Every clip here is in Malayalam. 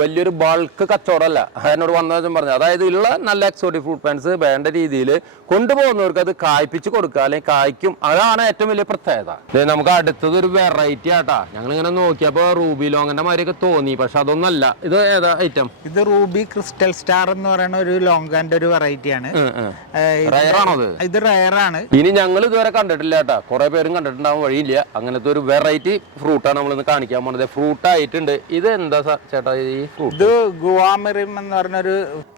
വലിയൊരു ബൾക്ക് കച്ചവടമല്ല. അതിനോട് വന്നതും പറഞ്ഞു, അതായത് ഉള്ള നല്ല എക്സോട്ടിക് ഫ്രൂട്ട് പ്ലാന്റ്സ് വേണ്ട രീതിയിൽ കൊണ്ടുപോകുന്നവർക്ക് അത് കായ്പിച്ച് കൊടുക്കുക, അല്ലെങ്കിൽ കായ്ക്കും. അതാണ് ഏറ്റവും വലിയ പ്രത്യേകത. നമുക്ക് അടുത്തത് ഒരു വെറൈറ്റി ആട്ടാ. ഞങ്ങളിങ്ങനെ നോക്കിയപ്പോൾ റൂബി ലോങ്ങിന്റെ മാതിരിയൊക്കെ തോന്നി, പക്ഷെ അതൊന്നല്ല. ഇത് ഏതാ ഐറ്റം? ഇത് റൂബി ക്രിസ്റ്റൽ സ്റ്റാർ എന്ന് പറയുന്ന ഒരു ലോങ്കാന്റെ ഒരു വെറൈറ്റി ആണ്. ഇത് റയർ ആണ്. ഇനി ഞങ്ങൾ ഇതുവരെ കണ്ടിട്ടില്ല കേട്ടാ. കുറെ പേരും കണ്ടിട്ടുണ്ടാവാൻ വഴിയില്ല. അങ്ങനത്തെ ഒരു വെറൈറ്റി ഫ്രൂട്ടാണ് നമ്മൾ ഇന്ന് കാണിക്കാൻ പോകുന്നത്. ഫ്രൂട്ട് ആയിട്ടുണ്ട്. ഇത് എന്താ ചേട്ടാ ഈ ഫ്രൂട്ട്? ഇത് ഗുവാമറിം എന്ന് പറഞ്ഞൊരു.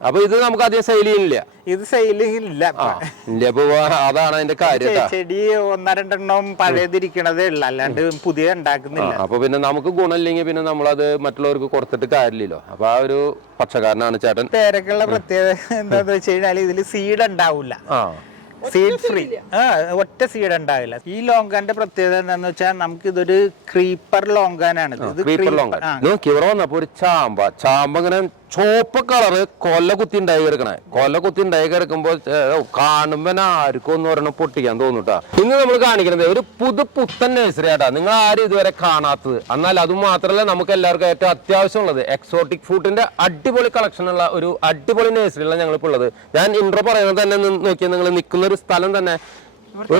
അപ്പൊ ഇത് നമുക്ക് അധികം സെയിൽ ചെയ്യുന്നില്ല. ഇത് സെയിലിംഗ് ഇല്ല. അതാണ് അതിന്റെ കാര്യം. ചെടി ഒന്നോ രണ്ടെണ്ണം പഴയതിരിക്കണതേ ഉള്ളു, അല്ലാണ്ട് പുതിയ ഉണ്ടാക്കുന്നില്ല. അപ്പൊ പിന്നെ നമുക്ക് ഗുണമില്ലെങ്കിൽ പിന്നെ നമ്മളത് മറ്റുള്ളവർക്ക് കൊടുത്തിട്ട് കാര്യമില്ലല്ലോ. അപ്പൊ ആ ഒരു പക്ഷക്കാരനാണ് ചേട്ടൻ. പേരക്കുള്ള പ്രത്യേകത എന്താന്ന് വെച്ച് കഴിഞ്ഞാൽ ഇതില് സീഡ് ഉണ്ടാവില്ല. സീഡ് ഫ്രീ, ഒറ്റ സീഡ് ഉണ്ടാവില്ല. ഈ ലോങ്കാന്റെ പ്രത്യേകത എന്താന്ന് വെച്ചാൽ നമുക്ക് ഇതൊരു ക്രീപ്പർ ലോങ്കാനാണ്. ഇവിടെ വന്നപ്പോ ഒരു ചാമ്പ ഇങ്ങനെ ചോപ്പ് കളറ് കൊല്ല കുത്തി ഉണ്ടായി കിടക്കണേ. കൊല്ല കുത്തി ഉണ്ടായി കിടക്കുമ്പോ കാണുമ്പോ ആർക്കും ഒന്ന് ഒരെണ്ണം പൊട്ടിക്കാൻ തോന്നൂട്ടാ. ഇന്ന് നമ്മൾ കാണിക്കുന്നത് ഒരു പുത്തൻ നഴ്സറി ആട്ടാ. നിങ്ങൾ ആരും ഇതുവരെ കാണാത്തത്. എന്നാൽ അത് മാത്രമല്ല, നമുക്ക് എല്ലാവർക്കും ഏറ്റവും അത്യാവശ്യമുള്ളത് എക്സോട്ടിക് ഫ്രൂട്ടിന്റെ അടിപൊളി കളക്ഷൻ ഉള്ള ഒരു അടിപൊളി നഴ്സറിയിലാണ് ഞങ്ങളിപ്പോൾ ഉള്ളത്. ഞാൻ ഇൻട്രോ പറയുന്നത് തന്നെ നോക്കിയാൽ നിങ്ങൾ നിൽക്കുന്ന ഒരു സ്ഥലം തന്നെ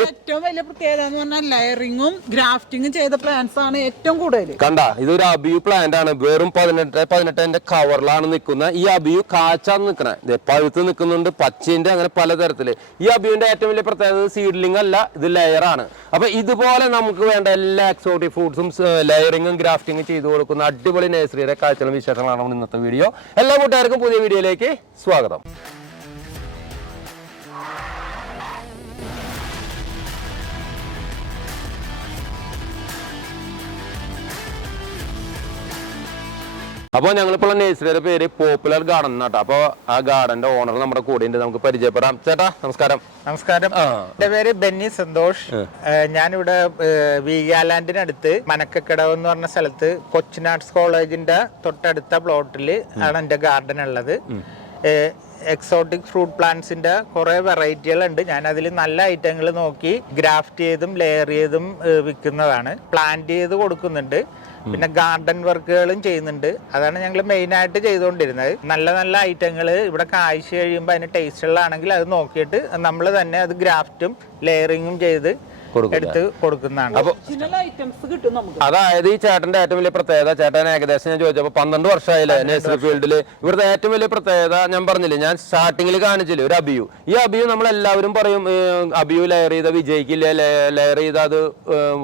ഏറ്റവും വലിയ പ്രത്യേകത എന്ന് പറഞ്ഞാൽ ലെയറിങ്ങും ഗ്രാഫ്റ്റിംഗും ചെയ്ത പ്ലാന്റ്സ് ആണ് ഏറ്റവും കൂടുതൽ. കണ്ട, ഇതൊരു അബിയു പ്ലാന്റ് ആണ്. വെറും 18 കവറിലാണ് നിൽക്കുന്നത്. ഈ അബിയു കാച്ചാന്ന് നിൽക്കണേ, പഴുത്ത് നിൽക്കുന്നുണ്ട്, പച്ചേന്റെ, അങ്ങനെ പലതരത്തില്. ഈ അബിയുന്റെ ഏറ്റവും വലിയ പ്രത്യേകത സീഡ്ലിംഗ് അല്ല, ഇത് ലെയർ ആണ്. അപ്പൊ ഇതുപോലെ നമുക്ക് വേണ്ട എല്ലാ എക്സോട്ടിക് ഫ്രൂട്ട്സും ലെയറിങ്ങും ഗ്രാഫ്റ്റിംഗും ചെയ്തു കൊടുക്കുന്ന അടിപൊളി നഴ്സറിയുടെ കാഴ്ചകളും വിശേഷങ്ങളാണ് ഇന്നത്തെ വീഡിയോ. എല്ലാ കൂട്ടുകാർക്കും പുതിയ വീഡിയോയിലേക്ക് സ്വാഗതം. അപ്പോൾ ഞങ്ങളിപ്പോൾ നഴ്സറിയുടെ പേര് പോപ്പുലർ ഗാർഡൻ എന്നാട്ടോ. അപ്പോൾ ആ ഗാർഡന്റെ ഓണർ നമ്മുടെ കൂടെ ഉണ്ട്, നമുക്ക് പരിചയപ്പെടാം. ചേട്ടാ നമസ്കാരം. നമസ്കാരം. എന്റെ പേര് ബെന്നി സന്തോഷ്. ഞാനിവിടെ വീഗാലാൻഡിനടുത്ത് മനക്കക്കടവ് എന്ന് പറഞ്ഞ സ്ഥലത്ത് കൊച്ചിൻ ആർട്സ് കോളേജിന്റെ തൊട്ടടുത്ത പ്ലോട്ടിൽ ആണ് എന്റെ ഗാർഡൻ ഉള്ളത്. എക്സോട്ടിക് ഫ്രൂട്ട് പ്ലാന്റ്സിന്റെ കുറെ വെറൈറ്റികൾ ഉണ്ട്. ഞാൻ അതിൽ നല്ല ഐറ്റങ്ങൾ നോക്കി ഗ്രാഫ്റ്റ് ചെയ്തും ലെയർ ചെയ്തും വിൽക്കുന്നതാണ്. പ്ലാന്റ് ചെയ്ത് കൊടുക്കുന്നുണ്ട്, പിന്നെ ഗാർഡൻ വർക്കുകളും ചെയ്യുന്നുണ്ട്. അതാണ് ഞങ്ങൾ മെയിൻ ആയിട്ട് ചെയ്തുകൊണ്ടിരുന്നത്. നല്ല നല്ല ഐറ്റങ്ങൾ ഇവിടെ കായ്ച്ചു കഴിയുമ്പോൾ അതിന് ടേസ്റ്റ് ഉള്ളതാണെങ്കിൽ അത് നോക്കിയിട്ട് നമ്മൾ തന്നെ അത് ഗ്രാഫ്റ്റും ലെയറിങ്ങും ചെയ്ത് എടുത്ത് കൊടുക്കുന്നതാണ്. അതായത് ഈ ചേട്ടന്റെ ഏറ്റവും വലിയ പ്രത്യേകത, ചേട്ടൻ ഏകദേശം ഞാൻ ചോദിച്ചപ്പോ 12 വർഷമായില്ലേ നഴ്സറി ഫീൽഡില്. ഇവിടുത്തെ ഏറ്റവും വലിയ പ്രത്യേകത ഞാൻ പറഞ്ഞില്ലേ, ഞാൻ സ്റ്റാർട്ടിങ്ങിൽ കാണിച്ചില്ലേ ഒരു അബിയു. ഈ അബിയു നമ്മൾ എല്ലാവരും പറയും അബിയു ലെയർ ചെയ്ത വിജയിക്കില്ല, ലെയർ ചെയ്ത അത്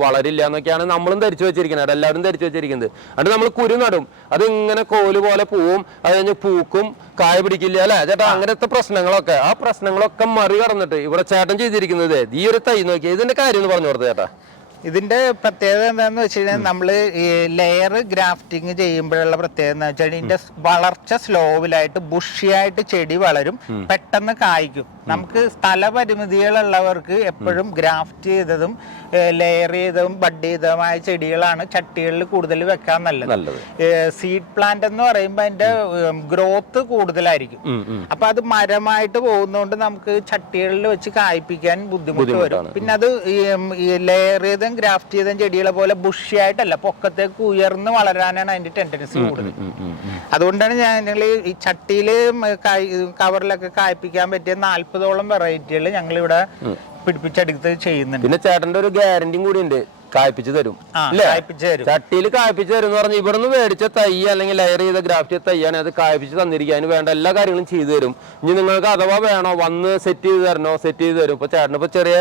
വളരില്ല എന്നൊക്കെയാണ് നമ്മളും ധരിച്ചു വെച്ചിരിക്കുന്നത്, എല്ലാവരും ധരിച്ചു വെച്ചിരിക്കുന്നത്. അത് നമ്മൾ കുരു നടും, അത് ഇങ്ങനെ കോല് പോലെ പോവും, അത് കഴിഞ്ഞ് പൂക്കും, കായ പിടിക്കില്ല അല്ലെ ചേട്ടാ. അങ്ങനത്തെ പ്രശ്നങ്ങളൊക്കെ, ആ പ്രശ്നങ്ങളൊക്കെ മറികടന്നിട്ട് ഇവിടെ ചേട്ടൻ ചെയ്തിരിക്കുന്നത് ഈ ഒരു തൈ നോക്കി. ഇതിന്റെ കാര്യം ഒന്ന് പറഞ്ഞു കൊടുത്തു ചേട്ടാ. ഇതിന്റെ പ്രത്യേകത എന്താന്ന് വെച്ച് കഴിഞ്ഞാൽ നമ്മള് ഈ ലെയർ ഗ്രാഫ്റ്റിംഗ് ചെയ്യുമ്പോഴുള്ള പ്രത്യേകത എന്ന് വെച്ചാൽ ഇതിന്റെ വളർച്ച സ്ലോവിലായിട്ട് ബുഷിയായിട്ട് ചെടി വളരും, പെട്ടെന്ന് കായ്ക്കും. നമുക്ക് സ്ഥലപരിമിതികളുള്ളവർക്ക് എപ്പോഴും ഗ്രാഫ്റ്റ് ചെയ്തതും ലെയർ ചെയ്തതും ബഡ് ചെയ്തതുമായ ചെടികളാണ് ചട്ടികളിൽ കൂടുതൽ വെക്കാൻ നല്ലത്. സീഡ് പ്ലാന്റ് എന്ന് പറയുമ്പോൾ അതിന്റെ ഗ്രോത്ത് കൂടുതലായിരിക്കും. അപ്പൊ അത് മരമായിട്ട് പോകുന്നതുകൊണ്ട് നമുക്ക് ചട്ടികളിൽ വെച്ച് കായ്പിക്കാൻ ബുദ്ധിമുട്ട് വരും. പിന്നെ അത് ലെയർ ചെയ്തും ഗ്രാഫ്റ്റ് ചെയ്ത ചെടികളെ പോലെ ബുഷിയായിട്ടല്ല, പൊക്കത്തേക്ക് ഉയർന്ന് വളരാനാണ് അതിന്റെ ടെൻഡൻസി കൂടുതൽ. അതുകൊണ്ടാണ് ഞങ്ങൾ ഈ ചട്ടിയില് കവറിലൊക്കെ കായ്പിക്കാൻ പറ്റിയ 40ഓളം വെറൈറ്റികൾ ഞങ്ങൾ ഇവിടെ പിടിപ്പിച്ചെടുത്ത് ചെയ്യുന്നുണ്ട്. പിന്നെ ചേട്ടന്റെ ഒരു ഗ്യാരണ്ടിയും കൂടി ഉണ്ട്, കായ്പിച്ചു തരും. ചട്ടിയിൽ കായ്പിച്ചു തരും എന്ന് പറഞ്ഞാൽ ഇവിടുന്ന് മേടിച്ച തൈ അല്ലെങ്കിൽ ലെയർ ചെയ്ത ഗ്രാഫ്റ്റ് തൈയാണ് അത് കായ്പിച്ച് തന്നിരിക്കുക. അതിന് വേണ്ട എല്ലാ കാര്യങ്ങളും ചെയ്തു തരും. ഇനി നിങ്ങൾക്ക് അഥവാ വേണോ വന്ന് സെറ്റ് ചെയ്ത് തരണോ, സെറ്റ് ചെയ്ത് തരും. ഇപ്പൊ ചേട്ടന് ഇപ്പൊ ചെറിയ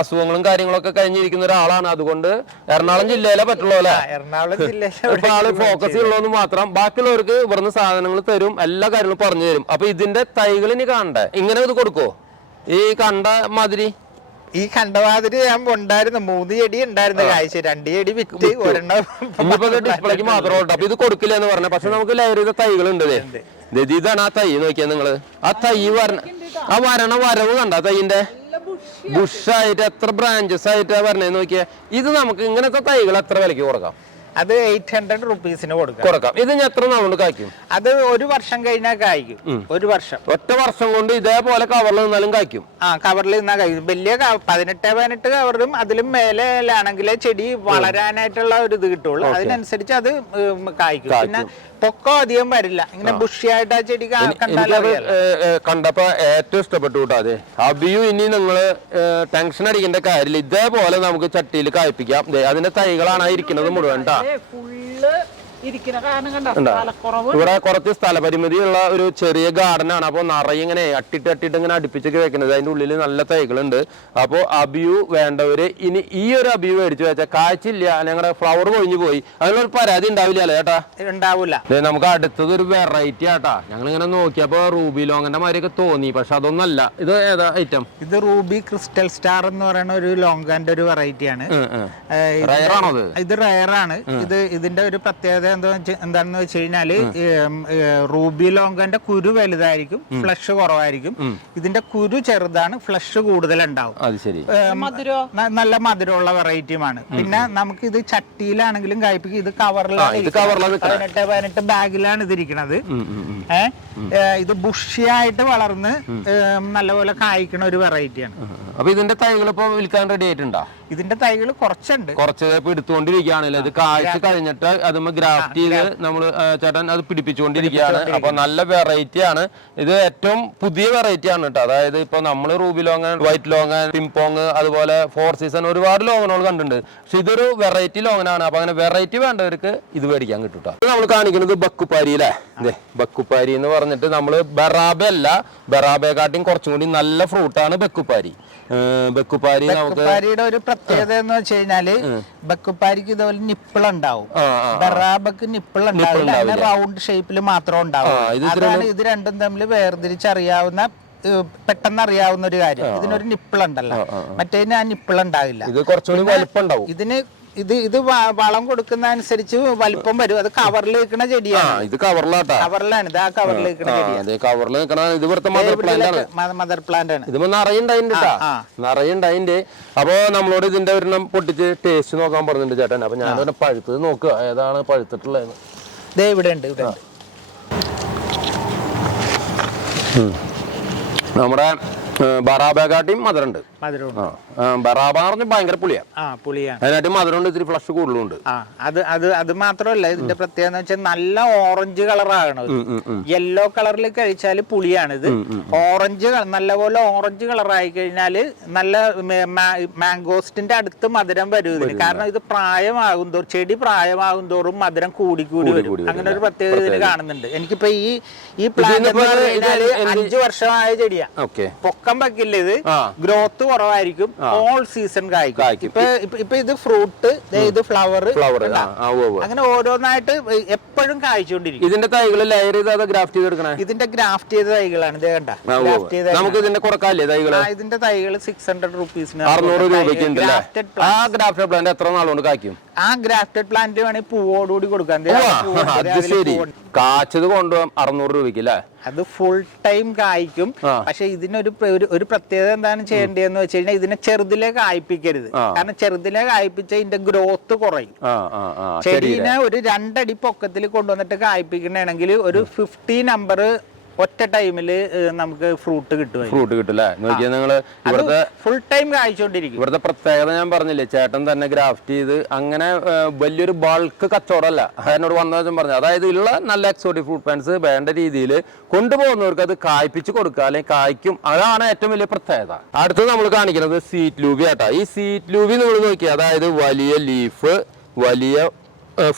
അസുഖങ്ങളും കാര്യങ്ങളൊക്കെ കഴിഞ്ഞിരിക്കുന്ന ഒരാളാണ്, അതുകൊണ്ട് എറണാകുളം ജില്ലയിലെ പറ്റുള്ളൂ അല്ലെ. എറണാകുളം ജില്ലയിലെ ആള് ഫോക്കസ് ഉള്ളതെന്ന് മാത്രം, ബാക്കിയുള്ളവർക്ക് ഇവിടുന്ന് സാധനങ്ങൾ തരും, എല്ലാ കാര്യങ്ങളും പറഞ്ഞു തരും. അപ്പൊ ഇതിന്റെ തൈകൾ ഇനി കാണണ്ടേ, ഇങ്ങനെ ഇത് കൊടുക്കോ ഈ കണ്ട മാതിരി? ഈ കണ്ടമാതിരി ഞാൻ ഉണ്ടായിരുന്നു, 3 ചെടി ഉണ്ടായിരുന്നു കാഴ്ച, 2 ചെടി വിറ്റ് ഒരെണ്ണം ഡിസ്പ്ലേക്ക് മാത്രമേ ഉള്ളൂ. അപ്പൊ ഇത് കൊടുക്കില്ല എന്ന് പറഞ്ഞ, പക്ഷെ നമുക്ക് ലെയർ ചെയ്ത തൈകളുണ്ട്. ഇതാണ് ആ തൈ നോക്കിയാൽ നിങ്ങള്. ആ തൈ ആ വരവ് കണ്ട തൈന്റെ ബുഷായിട്ട് എത്ര ബ്രാഞ്ചസ് ആയിട്ടാ പറഞ്ഞത് നോക്കിയാ. ഇത് നമുക്ക് ഇങ്ങനത്തെ തൈകൾ എത്ര വിലക്ക് കൊടുക്കാം? അത് 800 റുപ്പീസിന് കൊടുക്കാം. ഇത് ഞാൻ എത്ര നാളുകൊണ്ട് കായ്ക്കും? അത് 1 വർഷം കഴിഞ്ഞാൽ കായ്ക്കും. 1 വർഷം, ഒറ്റ വർഷം കൊണ്ട് ഇതേപോലെ കവറിൽ നിന്നാലും കായ്ക്കും. കവറിൽ നിന്നാ കായ്ക്കും. വലിയ 18 കവറിലും അതിലും മേലെയാണെങ്കിലേ ചെടി വളരാനായിട്ടുള്ള ഒരു ഇത് കിട്ടുള്ളൂ. അതിനനുസരിച്ച് അത് കായ്ക്കും. പിന്നെ പൊക്കം അധികം വരില്ല. ഇങ്ങനെ ബുഷിയായിട്ട് ആ ചെടി കണ്ടപ്പോ ഏറ്റവും ഇഷ്ടപ്പെട്ടു കേട്ടോ. അതെ, അബിയു ഇനി നിങ്ങള് ടെൻഷൻ അടിക്കേണ്ട കാര്യമില്ല. ഇതേപോലെ നമുക്ക് ചട്ടിയിൽ കായ്പ്പിക്കാം. അതിന്റെ തൈകളാണ് ഇരിക്കുന്നത് മുഴുവൻ ട്ടാ. ഇവിടെ കുറച്ച് സ്ഥലപരിമിതിയുള്ള ഒരു ചെറിയ ഗാർഡൻ ആണ്. അപ്പോൾ നിറയെ ഇങ്ങനെ അട്ടിട്ട് ഇങ്ങനെ അടുപ്പിച്ചൊക്കെ വെക്കുന്നത്. അതിന്റെ ഉള്ളിൽ നല്ല തൈകളുണ്ട്. അപ്പോൾ അബിയു വേണ്ടവര് ഇനി ഈ ഒരു അബിയു മേടിച്ചു വെച്ചാൽ കായ്ച്ചില്ല, ഞങ്ങളുടെ ഫ്ലവർ കൊഴിഞ്ഞു പോയി, അതിനൊരു പരാതി ഉണ്ടാവില്ല അല്ലേ ചേട്ടാ? ഉണ്ടാവില്ല. നമുക്ക് അടുത്തത് ഒരു വെറൈറ്റി ആട്ടാ. ഞങ്ങൾ ഇങ്ങനെ നോക്കിയപ്പോ റൂബി ലോങ്ങന്റെ മാതിരിയൊക്കെ തോന്നി, പക്ഷെ അതൊന്നല്ല. ഇത് ഏതാ ഐറ്റം? ഇത് റൂബി ക്രിസ്റ്റൽ സ്റ്റാർ എന്ന് പറയുന്ന ഒരു ലോങ്കാന്റെ ഒരു വെറൈറ്റി ആണ്. ഇത് റയർ ആണ്. ഇതിന്റെ ഒരു പ്രത്യേകത എന്താണെന്ന് വെച്ച് കഴിഞ്ഞാല് റൂബി ലോങ്കന്റെ കുരു വലുതായിരിക്കും, ഫ്ലഷ് കുറവായിരിക്കും. ഇതിന്റെ കുരു ചെറുതാണ്, ഫ്ലഷ് കൂടുതലുണ്ടാവും. നല്ല മധുരമുള്ള വെറൈറ്റിയുമാണ്. പിന്നെ നമുക്ക് ഇത് ചട്ടിയിലാണെങ്കിലും കായ്പിക്കും. ഇത് കവറിലാണ് 18 ബാഗിലാണ് ഇതിരിക്കണത്. ഇത് ബുഷിയായിട്ട് വളർന്ന് നല്ലപോലെ കായ്ക്കണ ഒരു വെറൈറ്റിയാണ്. അപ്പൊ ഇതിന്റെ തൈകൾ ഇപ്പൊ വിൽക്കാൻ റെഡി ആയിട്ടുണ്ടോ? ഇതിന്റെ തൈകൾ കുറച്ചുണ്ട്, കുറച്ച് എടുത്തുകൊണ്ടിരിക്കുകയാണല്ലോ. ഇത് കായ്ച്ച് കഴിഞ്ഞിട്ട് അത് ഗ്രാഫ്റ്റ് ചെയ്ത് നമ്മള് ചേട്ടൻ അത് പിടിപ്പിച്ചുകൊണ്ടിരിക്കുകയാണ്. അപ്പൊ നല്ല വെറൈറ്റി ആണ്. ഇത് ഏറ്റവും പുതിയ വെറൈറ്റി ആണ് കേട്ടോ. അതായത് ഇപ്പൊ നമ്മള് റൂബി ലോങ്ങൻ, വൈറ്റ് ലോങ്ങൻ, പിംപോങ്, അതുപോലെ 4 സീസൺ ഒരുപാട് ലോങ്ങനുകൾ കണ്ടിട്ടുണ്ട്. പക്ഷെ ഇതൊരു വെറൈറ്റി ലോങ്ങനാണ്. അപ്പൊ അങ്ങനെ വെറൈറ്റി വേണ്ടവർക്ക് ഇത് മേടിക്കാൻ കിട്ടും കേട്ടോ. ഇത് നമ്മൾ കാണിക്കുന്നത് ബക്കുപ്പാരി അല്ലേ? അതെ, ബക്കുപ്പാരി എന്ന് പറഞ്ഞിട്ട് നമ്മള് ബറാബ അല്ല, ബറാബയെക്കാട്ടിയും കുറച്ചും കൂടി നല്ല ഫ്രൂട്ടാണ് ബക്കുപ്പാരി. ബക്കുപ്പാരിയുടെ ഒരു പ്രത്യേകത എന്ന് വെച്ച് കഴിഞ്ഞാല് ബക്കുപ്പാരിക്ക് ഇതുപോലെ നിപ്പിൾ ഉണ്ടാവും. ബറാബക്ക് നിപ്പിൾ ഉണ്ടാവില്ല, റൗണ്ട് ഷേപ്പിൽ മാത്രം ഉണ്ടാവും. അതാണ് ഇത് രണ്ടും തമ്മിൽ വേർതിരിച്ചറിയാവുന്ന, പെട്ടെന്ന് അറിയാവുന്ന ഒരു കാര്യം. ഇതിനൊരു നിപ്പിൾ ഉണ്ടല്ലോ, മറ്റേതിന് ആ നിപ്പിൾ ഉണ്ടാവില്ല. ഇത് കുറച്ചുകൂടി വലിപ്പം ഉണ്ടാവും. ഇത് വളം കൊടുക്കുന്ന അനുസരിച്ച് വലിപ്പം വരും. അത് കവറിൽ വെക്കുന്ന ചെടിയാണ്. ഇത് കവറിലാണ്. ഇത് ആ കവറിൽ വെക്കുന്ന മദർ പ്ലാന്റ് ആണ്. ഇത് നിറയുണ്ടായിന്റെ. അപ്പൊ നമ്മളോട് ഇതിന്റെ ഒരെണ്ണം പൊട്ടിച്ച് ടേസ്റ്റ് നോക്കാൻ പറഞ്ഞിട്ടുണ്ട് ചേട്ടൻ. അപ്പൊ ഞാൻ പഴുത്തത് നോക്കുക, ഏതാണ് പഴുത്തിട്ടുള്ളത്. ഇവിടെ ഉണ്ട്. നമ്മുടെ ബറാബയെക്കാട്ടിയും മധുരമുണ്ട്. ബറാബ പറഞ്ഞ ഭയങ്കര പുളിയാണ്. അതിനായിട്ട് മധുരമുണ്ട്, ഇത്തിരി ഫ്ലഷ് കൂടുതലുണ്ട്. അത് മാത്രമല്ല, ഇതിന്റെ പ്രത്യേകത എന്ന് വെച്ചാൽ നല്ല ഓറഞ്ച് കളറാകണം. യെല്ലോ കളറിൽ കഴിച്ചാല് പുളിയാണ്. ഇത് ഓറഞ്ച്, നല്ലപോലെ ഓറഞ്ച് കളറായി കഴിഞ്ഞാല് നല്ല മാംഗോസ്റ്റിന്റെ അടുത്ത് മധുരം വരും ഇതിന്. കാരണം ഇത് പ്രായമാകും തോറും, ചെടി പ്രായമാകും തോറും മധുരം കൂടി വരും. അങ്ങനെ ഒരു പ്രത്യേകത ഇതിന് കാണുന്നുണ്ട്. എനിക്കിപ്പോ ഈ പ്ലാന്റ് 5 വർഷമായ ചെടിയാ. പൊക്കം വെക്കില്ല, ഇത് ഗ്രോത്ത് കുറവായിരിക്കും, ഓൾ സീസൺ കായ്ക്കും. ഇപ്പൊ ഇത് ഫ്രൂട്ട്, ഇത് ഫ്ലവർ, അങ്ങനെ ഓരോന്നായിട്ട് എപ്പോഴും കായ്ച്ചോണ്ടിരിക്കും. ഇതിന്റെ തൈകൾ ലെയർ ചെയ്ത് ഗ്രാഫ്റ്റ് ചെയ്തെടുക്കണേ? ഇതിന്റെ ഗ്രാഫ്റ്റ് ചെയ്ത തൈകളാണ്. ഇത് കണ്ട, നമുക്ക് ഇതിന്റെ കുറക്കാല്ലേ തൈകള്? ഇതിന്റെ തൈകൾ 600 റുപ്പീസിന് 600 രൂപയ്ക്ക് ഉണ്ട്. ആ ഗ്രാഫ്റ്റഡ് പ്ലാന്റ് എത്ര നാളുകൊണ്ട് കായ്ക്കും? ആ ഗ്രാഫ്റ്റഡ് പ്ലാന്റ് വേണമെങ്കിൽ പൂവോടുകൂടി കൊടുക്കാം. കാച്ചത് കൊണ്ടുപോകാം 600 രൂപയ്ക്ക് അല്ലേ? അത് ഫുൾ ടൈം കായ്ക്കും. പക്ഷെ ഇതിനൊരു പ്രത്യേകത എന്താണ് ചെയ്യേണ്ടതെന്ന് വെച്ച് കഴിഞ്ഞാൽ ഇതിനെ ചെറുതിലെ കായ്പിക്കരുത്. കാരണം ചെറുതിലെ കായ്പിച്ച ഇതിന്റെ ഗ്രോത്ത് കുറയും. ചെടീനെ ഒരു 2 അടി പൊക്കത്തിൽ കൊണ്ടുവന്നിട്ട് കായ്പിക്കണമെങ്കിൽ ഒരു 50 നമ്പർ ഒറ്റ ടൈമില് നമുക്ക് ഫ്രൂട്ട് കിട്ടില്ലേ? നിങ്ങള് ഇവിടുത്തെ ഫുൾ ടൈം കായ്ച്ചോണ്ടിരിക്കും. ഇവിടുത്തെ പ്രത്യേകത ഞാൻ പറഞ്ഞില്ലേ, ചേട്ടൻ തന്നെ ഗ്രാഫ്റ്റ് ചെയ്ത് അങ്ങനെ വലിയൊരു ബൾക്ക് കച്ചവടമല്ല. അതിനോട് വന്നതും പറഞ്ഞു. അതായത് ഉള്ള നല്ല എക്സോട്ടിക് ഫ്രൂട്ട് പ്ലാന്റ്സ് വേണ്ട രീതിയിൽ കൊണ്ടുപോകുന്നവർക്ക് അത് കായ്പിച്ച് കൊടുക്കുക, അല്ലെങ്കിൽ കായ്ക്കും. അതാണ് ഏറ്റവും വലിയ പ്രത്യേകത. അടുത്തത് നമ്മൾ കാണിക്കുന്നത് സീറ്റ് ലൂബി ആട്ടാ. ഈ സീറ്റ് ലൂബി നമ്മൾ നോക്കിയാൽ, അതായത് വലിയ ലീഫ്, വലിയ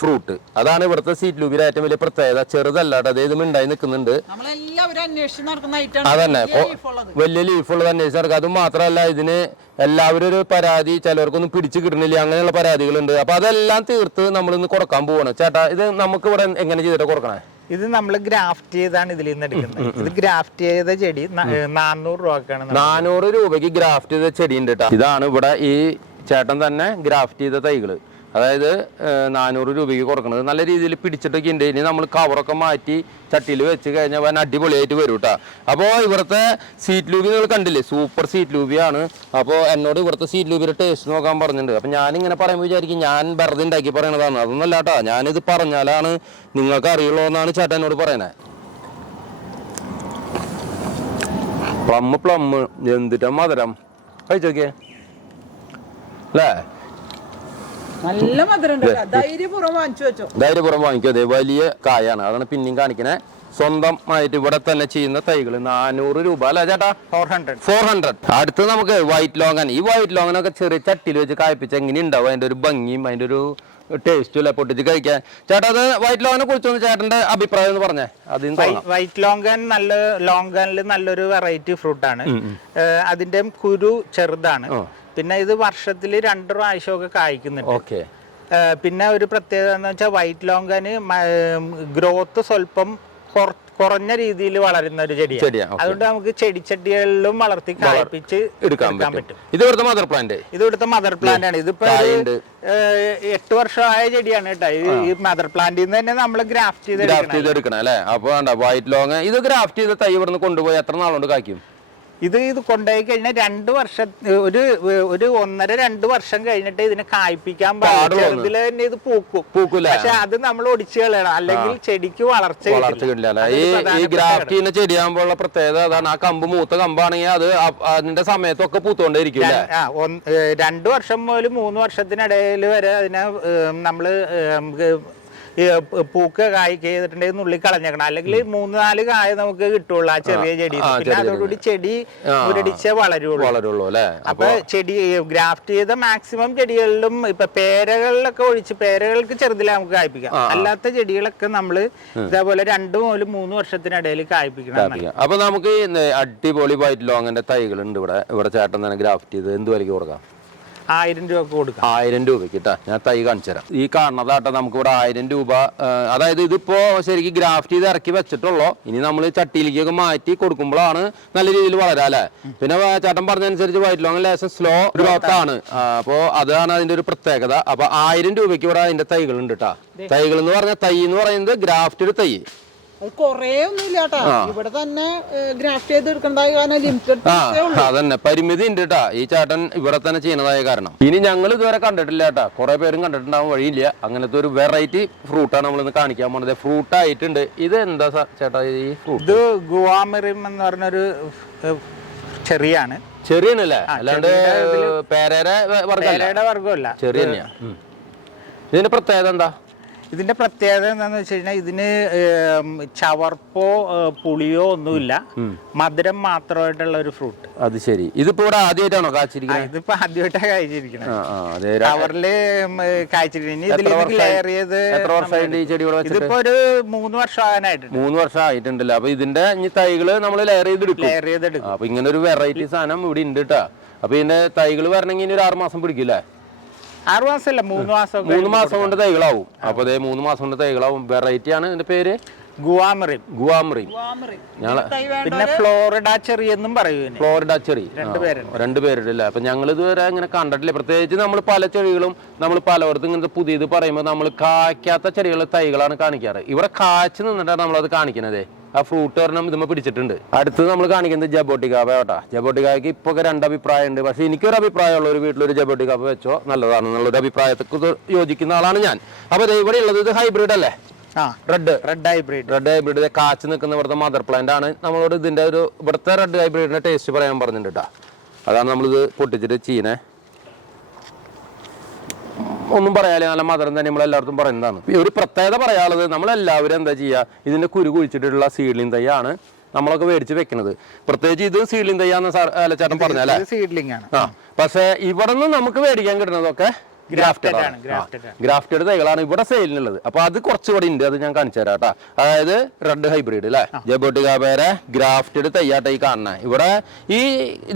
ഫ്രൂട്ട്, അതാണ് ഇവിടുത്തെ സീറ്റ് ലൂബിയുടെ ഏറ്റവും വലിയ പ്രത്യേകത. ചെറുതല്ലാട്ടോ, അതേ ഇത് ഉണ്ടായി നിൽക്കുന്നുണ്ട്. അതന്നെ വലിയ ലീഫുള്ളത് അന്വേഷിച്ച് നടക്കുക. അതും മാത്രമല്ല, ഇതിന് എല്ലാവരും ഒരു പരാതി, ചിലവർക്കൊന്നും പിടിച്ചു കിട്ടണില്ല, അങ്ങനെയുള്ള പരാതികളുണ്ട്. അപ്പൊ അതെല്ലാം തീർത്ത് നമ്മൾ ഇന്ന് കൊടുക്കാൻ പോവാണ്. ചേട്ടാ, ഇത് നമുക്ക് ഇവിടെ എങ്ങനെ ചെയ്തിട്ട് കൊടുക്കണേ? ഇത് നമ്മൾ ഗ്രാഫ്റ്റ് ചെയ്താണ് ഇതിൽ നിന്ന് എടുക്കുന്നത്. ഇത് ഗ്രാഫ്റ്റ് ചെയ്ത ചെടി 400 രൂപക്കാണ്. 400 രൂപയ്ക്ക് ഗ്രാഫ്റ്റ് ചെയ്ത ചെടി ഉണ്ട് കേട്ടോ. ഇതാണ് ഇവിടെ ഈ ചേട്ടൻ തന്നെ ഗ്രാഫ്റ്റ് ചെയ്ത തൈകള്. അതായത് 400 രൂപയ്ക്ക് കൊടുക്കുന്നത്. നല്ല രീതിയിൽ പിടിച്ചിട്ടൊക്കെ ഉണ്ട്. ഇനി നമ്മൾ കവറൊക്കെ മാറ്റി ചട്ടിയിൽ വെച്ച് കഴിഞ്ഞാൽ വൻ അടിപൊളിയായിട്ട് വരും കേട്ടോ. അപ്പോൾ ഇവിടുത്തെ സീറ്റ് ലൂബി നിങ്ങൾ കണ്ടില്ലേ, സൂപ്പർ സീറ്റ് ലൂബിയാണ്. അപ്പോൾ എന്നോട് ഇവിടുത്തെ സീറ്റ് ലൂബിയുടെ ടേസ്റ്റ് നോക്കാൻ പറഞ്ഞിട്ടുണ്ട്. അപ്പം ഞാനിങ്ങനെ പറയുമ്പോൾ വിചാരിക്കും ഞാൻ വെറുതെ ഉണ്ടാക്കി പറയണതാണ്. അതൊന്നല്ല കേട്ടോ, ഞാനിത് പറഞ്ഞാലാണ് നിങ്ങൾക്ക് അറിയുള്ളൂ എന്നാണ് ചേട്ടൻ എന്നോട് പറയണേ. പ്ലം എന്തിട്ടാ മധുരം, കഴിച്ചോക്കിയേ അല്ലേ? നല്ല മധുരം ധൈര്യപൂർവ്വം വാങ്ങിച്ചു വെച്ചോ. ധൈര്യപൂർവ്വം വാങ്ങിക്കും. അതെ, വലിയ കായാണ്. അതാണ് പിന്നെയും കാണിക്കണേ. സ്വന്തമായിട്ട് ഇവിടെ തന്നെ ചെയ്യുന്ന തൈകൾ 400 രൂപ അല്ലേ ചേട്ടാ? 400. അടുത്ത് നമുക്ക് വൈറ്റ് ലോങ്ങൻ. ഈ വൈറ്റ് ലോങ്ങനൊക്കെ ചെറിയ ചട്ടിയിൽ വെച്ച് കായ്പ്പിച്ച് എങ്ങനെ ഉണ്ടാവും, അതിന്റെ ഒരു ഭംഗിയും അതിന്റെ ഒരു ടേസ്റ്റും അല്ലെ പൊട്ടിച്ച് കഴിക്കാൻ. ചേട്ടാ, അത് വൈറ്റ് ലോങ്ങനെ കുറിച്ചൊന്ന് ചേട്ടന്റെ അഭിപ്രായം എന്ന് പറഞ്ഞേ. വൈറ്റ് ലോങ്കൻ ലോങ്കനിൽ നല്ലൊരു വെറൈറ്റി ഫ്രൂട്ടാണ്. അതിന്റെ കുരു ചെറുതാണ്. പിന്നെ ഇത് വർഷത്തിൽ 2 പ്രാവശ്യമൊക്കെ കായ്ക്കുന്നുണ്ട്. പിന്നെ ഒരു പ്രത്യേകത എന്ന് വെച്ചാൽ വൈറ്റ് ലോങ്കന് ഗ്രോത്ത് സ്വല്പം കുറഞ്ഞ രീതിയിൽ വളരുന്ന ഒരു ചെടിയാണ്. അതുകൊണ്ട് നമുക്ക് ചെടിച്ചട്ടികളിലും വളർത്തി കായ്പിച്ച് എടുക്കാൻ പറ്റും. ഇത് ഇവിടുത്തെ മദർ പ്ലാന്റ് ആണ്. ഇതിപ്പോ 8 വർഷമായ ചെടിയാണ് കേട്ടോ. ഈ മദർ പ്ലാന്റിൽ നിന്ന് തന്നെ നമ്മൾ ഗ്രാഫ്റ്റ് ചെയ്തെടുക്കണം അല്ലേ? അപ്പൊ വൈറ്റ് ലോങ് ഇത് ഗ്രാഫ്റ്റ് ചെയ്ത തൈ ഇവിടുന്ന് കൊണ്ടുപോയി എത്ര നാളുകൊണ്ട് കായ്ക്കും? ഇത് കൊണ്ടുപോയി കഴിഞ്ഞാൽ 2 വർഷം ഒരു 1.5-2 വർഷം കഴിഞ്ഞിട്ട് ഇതിനെ കായ്പിക്കാൻ പാടില്ല. തന്നെ ഇത് പൂക്കൂല. പക്ഷെ അത് നമ്മൾ ഒടിച്ചു കളയണം, അല്ലെങ്കിൽ ചെടിക്ക് വളർച്ച കിട്ടില്ല. ഈ ഗ്രാഫ്റ്റ് ചെയ്യുന്ന ചെടിയാകുമ്പോഴുള്ള പ്രത്യേകത അതാണ്. ആ കമ്പ് മൂത്ത കമ്പാണെങ്കിൽ അത് അതിന്റെ സമയത്തൊക്കെ പൂത്തോണ്ടേയിരിക്കും. 2 വർഷം മുതൽ 3 വർഷത്തിനിടയിൽ വരെ അതിനെ നമ്മള് പൂക്ക് കായ് ചെയ്തിട്ടുണ്ടെങ്കിൽ നുള്ളി കളഞ്ഞേക്കണം, അല്ലെങ്കിൽ 3-4 കായ നമുക്ക് കിട്ടുള്ളൂ ആ ചെറിയ ചെടി. പിന്നെ അതോടുകൂടി ചെടി മുരടിച്ചേ വളരുള്ളൂ അല്ലെ? അപ്പൊ ചെടി ഗ്രാഫ്റ്റ് ചെയ്ത മാക്സിമം ചെടികളിലും ഇപ്പൊ പേരകളിലൊക്കെ ഒഴിച്ച്, പേരകൾക്ക് ചെറുതിൽ നമുക്ക് കായ്പിക്കാം. അല്ലാത്ത ചെടികളൊക്കെ നമ്മള് ഇതേപോലെ 2 മുതൽ 3 വർഷത്തിനിടയിൽ കായ്പിക്കണം. അപ്പൊ നമുക്ക് അടിപൊളി വൈറ്റ് ലോങ്ങിന്റെ തൈകൾ ഉണ്ട് ഇവിടെ ചേട്ടൻ തന്നെ ഗ്രാഫ്റ്റ് ചെയ്ത് എന്ത് വിലക്ക് കൊടുക്കാം? 1000 രൂപ കൊടുക്കാം. 1000 രൂപയ്ക്ക് കേട്ടാ. ഞാൻ തൈ കാണിച്ചു തരാം. ഈ കാണുന്നതാട്ടോ നമുക്ക് ഇവിടെ 1000 രൂപ. അതായത് ഇതിപ്പോ ശരിക്കും ഗ്രാഫ്റ്റ് ചെയ്ത് ഇറക്കി വെച്ചിട്ടുള്ളൂ. ഇനി നമ്മൾ ചട്ടിയിലേക്കൊക്കെ മാറ്റി കൊടുക്കുമ്പോഴാണ് നല്ല രീതിയിൽ വളരാ അല്ലെ? പിന്നെ ചേട്ടൻ പറഞ്ഞതനുസരിച്ച് വൈറ്റ് ലോങ് ലേശം സ്ലോ ഗ്രോത്ത് ആണ്. അപ്പോ അതാണ് അതിന്റെ ഒരു പ്രത്യേകത. അപ്പൊ 1000 രൂപയ്ക്ക് ഇവിടെ അതിന്റെ തൈകൾ ഉണ്ട് കേട്ടാ. തൈകൾ എന്ന് പറഞ്ഞാൽ തൈ എന്ന് പറയുന്നത് ഗ്രാഫ്റ്റഡ് തൈ. കൊറേ ഒന്നുമില്ല കേട്ടാ, ഇവിടെ തന്നെ ഗ്രാഫ്റ്റ് ചെയ്തെടുക്കണ്ടായ കാരണം ലിമിറ്റഡ്. അതന്നെ, പരിമിതി ഉണ്ട് കേട്ടാ. ഈ ചേട്ടൻ ഇവിടെ തന്നെ ചെയ്യുന്നതായ കാരണം. ഇനി ഞങ്ങൾ ഇതുവരെ കണ്ടിട്ടില്ല കേട്ടാ. കുറെ പേരും കണ്ടിട്ടുണ്ടാവാൻ വഴിയില്ല. അങ്ങനത്തെ ഒരു വെറൈറ്റി ഫ്രൂട്ടാണ് നമ്മളിന്ന് കാണിക്കാൻ പോകുന്നത്. ഫ്രൂട്ട് ആയിട്ടുണ്ട്. ഇത് എന്താ ചേട്ടാ ഈ ഫ്രൂട്ട്? ഇത് ഗുവാമിറിം എന്ന് പറഞ്ഞൊരു ചെറിയാണ്. ചെറിയല്ലേ? അല്ലാണ്ട് പേരയുടെ വർഗമല്ല, ചെറിയ തന്നെയാ. ഇതിന്റെ പ്രത്യേകത എന്താ? ഇതിന്റെ പ്രത്യേകത എന്താന്ന് വെച്ച് കഴിഞ്ഞാൽ ഇതിന് ചവർപ്പോ പുളിയോ ഒന്നുമില്ല, മധുരം മാത്രമായിട്ടുള്ള ഒരു ഫ്രൂട്ട്. അത് ശരി. ഇതിപ്പോ ഇവിടെ ആദ്യമായിട്ടാണോ കായ്ച്ചിരിക്കുന്നത്? ഇതിപ്പോ ആദ്യമായിട്ടാണ് കായ്ച്ചിരിക്കുന്നത്. കവറില് കായ്ച്ചിരിക്കുന്നത്. ഇതിലേക്ക് ലെയർ ചെയ്ത് എത്ര വർഷമായിട്ട് ഈ ചെടി? ഇതിപ്പോ ഒരു 3 വർഷം ആകാനായിട്ടുണ്ട്. 3 വർഷം ആയിട്ടുണ്ടല്ലോ. അപ്പൊ ഇതിന്റെ തൈകള് നമ്മൾ ലെയർ ചെയ്തെടുക്കും. അപ്പൊ ഇങ്ങനെ ഒരു വെറൈറ്റി സാധനം ഇവിടെ ഉണ്ട് കേട്ടാ. അപ്പൊ ഇതിന്റെ തൈകള് വരണമെങ്കിൽ ഇനി ഒരു 6 മാസം പിടിക്കില്ലേ? 6 മാസമല്ല, 3 മാസം കൊണ്ട് തൈകളാവും. അപ്പൊ 3 മാസം കൊണ്ട് തൈകളാവും. വെറൈറ്റി ആണ്. ഇതിന്റെ പേര് ഗുവാമിറിം. പിന്നെ ഫ്ലോറിഡ ചെറി എന്നും പറയും. Florida cherry 2 പേരുണ്ടല്ലേ? അപ്പൊ ഞങ്ങൾ ഇതുവരെ അങ്ങനെ കണ്ടിട്ടില്ല. പ്രത്യേകിച്ച് നമ്മൾ പല ചെടികളും നമ്മൾ പലയിടത്തും ഇങ്ങനത്തെ പുതിയത് പറയുമ്പോൾ നമ്മൾ കായ്ക്കാത്ത ചെടികളുടെ തൈകളാണ് കാണിക്കാറ്. ഇവിടെ കായ്ച്ചു നിന്നിട്ടാണ് നമ്മളത് കാണിക്കുന്നത്. ആ ഫ്രൂട്ട് ഒരെണ്ണം ഇതുമ്പോൾ പിടിച്ചിട്ടുണ്ട്. അടുത്തത് നമ്മൾ കാണിക്കുന്നത് ജബോട്ടിക്കാപ്പ കേട്ടാ. ജബോട്ടിക്കായ്ക്ക് ഇപ്പൊ 2 അഭിപ്രായം ഉണ്ട്. പക്ഷെ എനിക്കൊരു അഭിപ്രായമുള്ള ഒരു വീട്ടിലൊരു ജബോട്ടിക്കാപ്പ വെച്ചോ നല്ലതാണെന്നുള്ളൊരു അഭിപ്രായത്തെ യോജിക്കുന്ന ആളാണ് ഞാൻ. അപ്പൊ ഇവിടെ ഉള്ളത് ഇത് ഹൈബ്രിഡ് അല്ലേ? റെഡ് ഹൈബ്രിഡ് കാച്ചു നിൽക്കുന്ന ഇവിടുത്തെ മദർ പ്ലാന്റ് ആണ്. നമ്മളോട് ഇതിന്റെ ഒരു ഇവിടുത്തെ റെഡ് ഹൈബ്രിഡിന്റെ ടേസ്റ്റ് പറയാൻ പറഞ്ഞിട്ടുണ്ട് കേട്ടാ. അതാണ് നമ്മളിത് പൊട്ടിച്ചിട്ട് ചീനെ. ഒന്നും പറയാല്ലേ, നല്ല മധുരം തന്നെ നമ്മളെല്ലാവർക്കും പറയുന്നതാണ്. ഒരു പ്രത്യേകത പറയാനുള്ളത്, നമ്മളെല്ലാവരും എന്താ ചെയ്യുക, ഇതിന്റെ കുരു കുഴിച്ചിട്ടുള്ള സീഡ്ലിംഗ് തൈയാണ് നമ്മളൊക്കെ മേടിച്ച് വെക്കുന്നത്. പ്രത്യേകിച്ച് ഇത് സീഡ്ലിംഗ് തൈയാന്ന് ചേട്ടൻ പറഞ്ഞല്ലേ? പക്ഷെ ഇവിടെ നിന്ന് നമുക്ക് മേടിക്കാൻ കിട്ടുന്നതൊക്കെ ഗ്രാഫ്റ്റഡ് തൈകളാണ് ഇവിടെ സെയിലിനുള്ളത്. അപ്പൊ അത് കുറച്ചുകൂടി ഉണ്ട്. അത് ഞാൻ കാണിച്ചു തരാം കേട്ടാ. അതായത് റെഡ് ഹൈബ്രിഡ് അല്ലെ? ജബോട്ടിക്കാപ്പയുടെ ഗ്രാഫ്റ്റഡ് തൈയാട്ട ഈ കാണുന്നത്. ഇവിടെ ഈ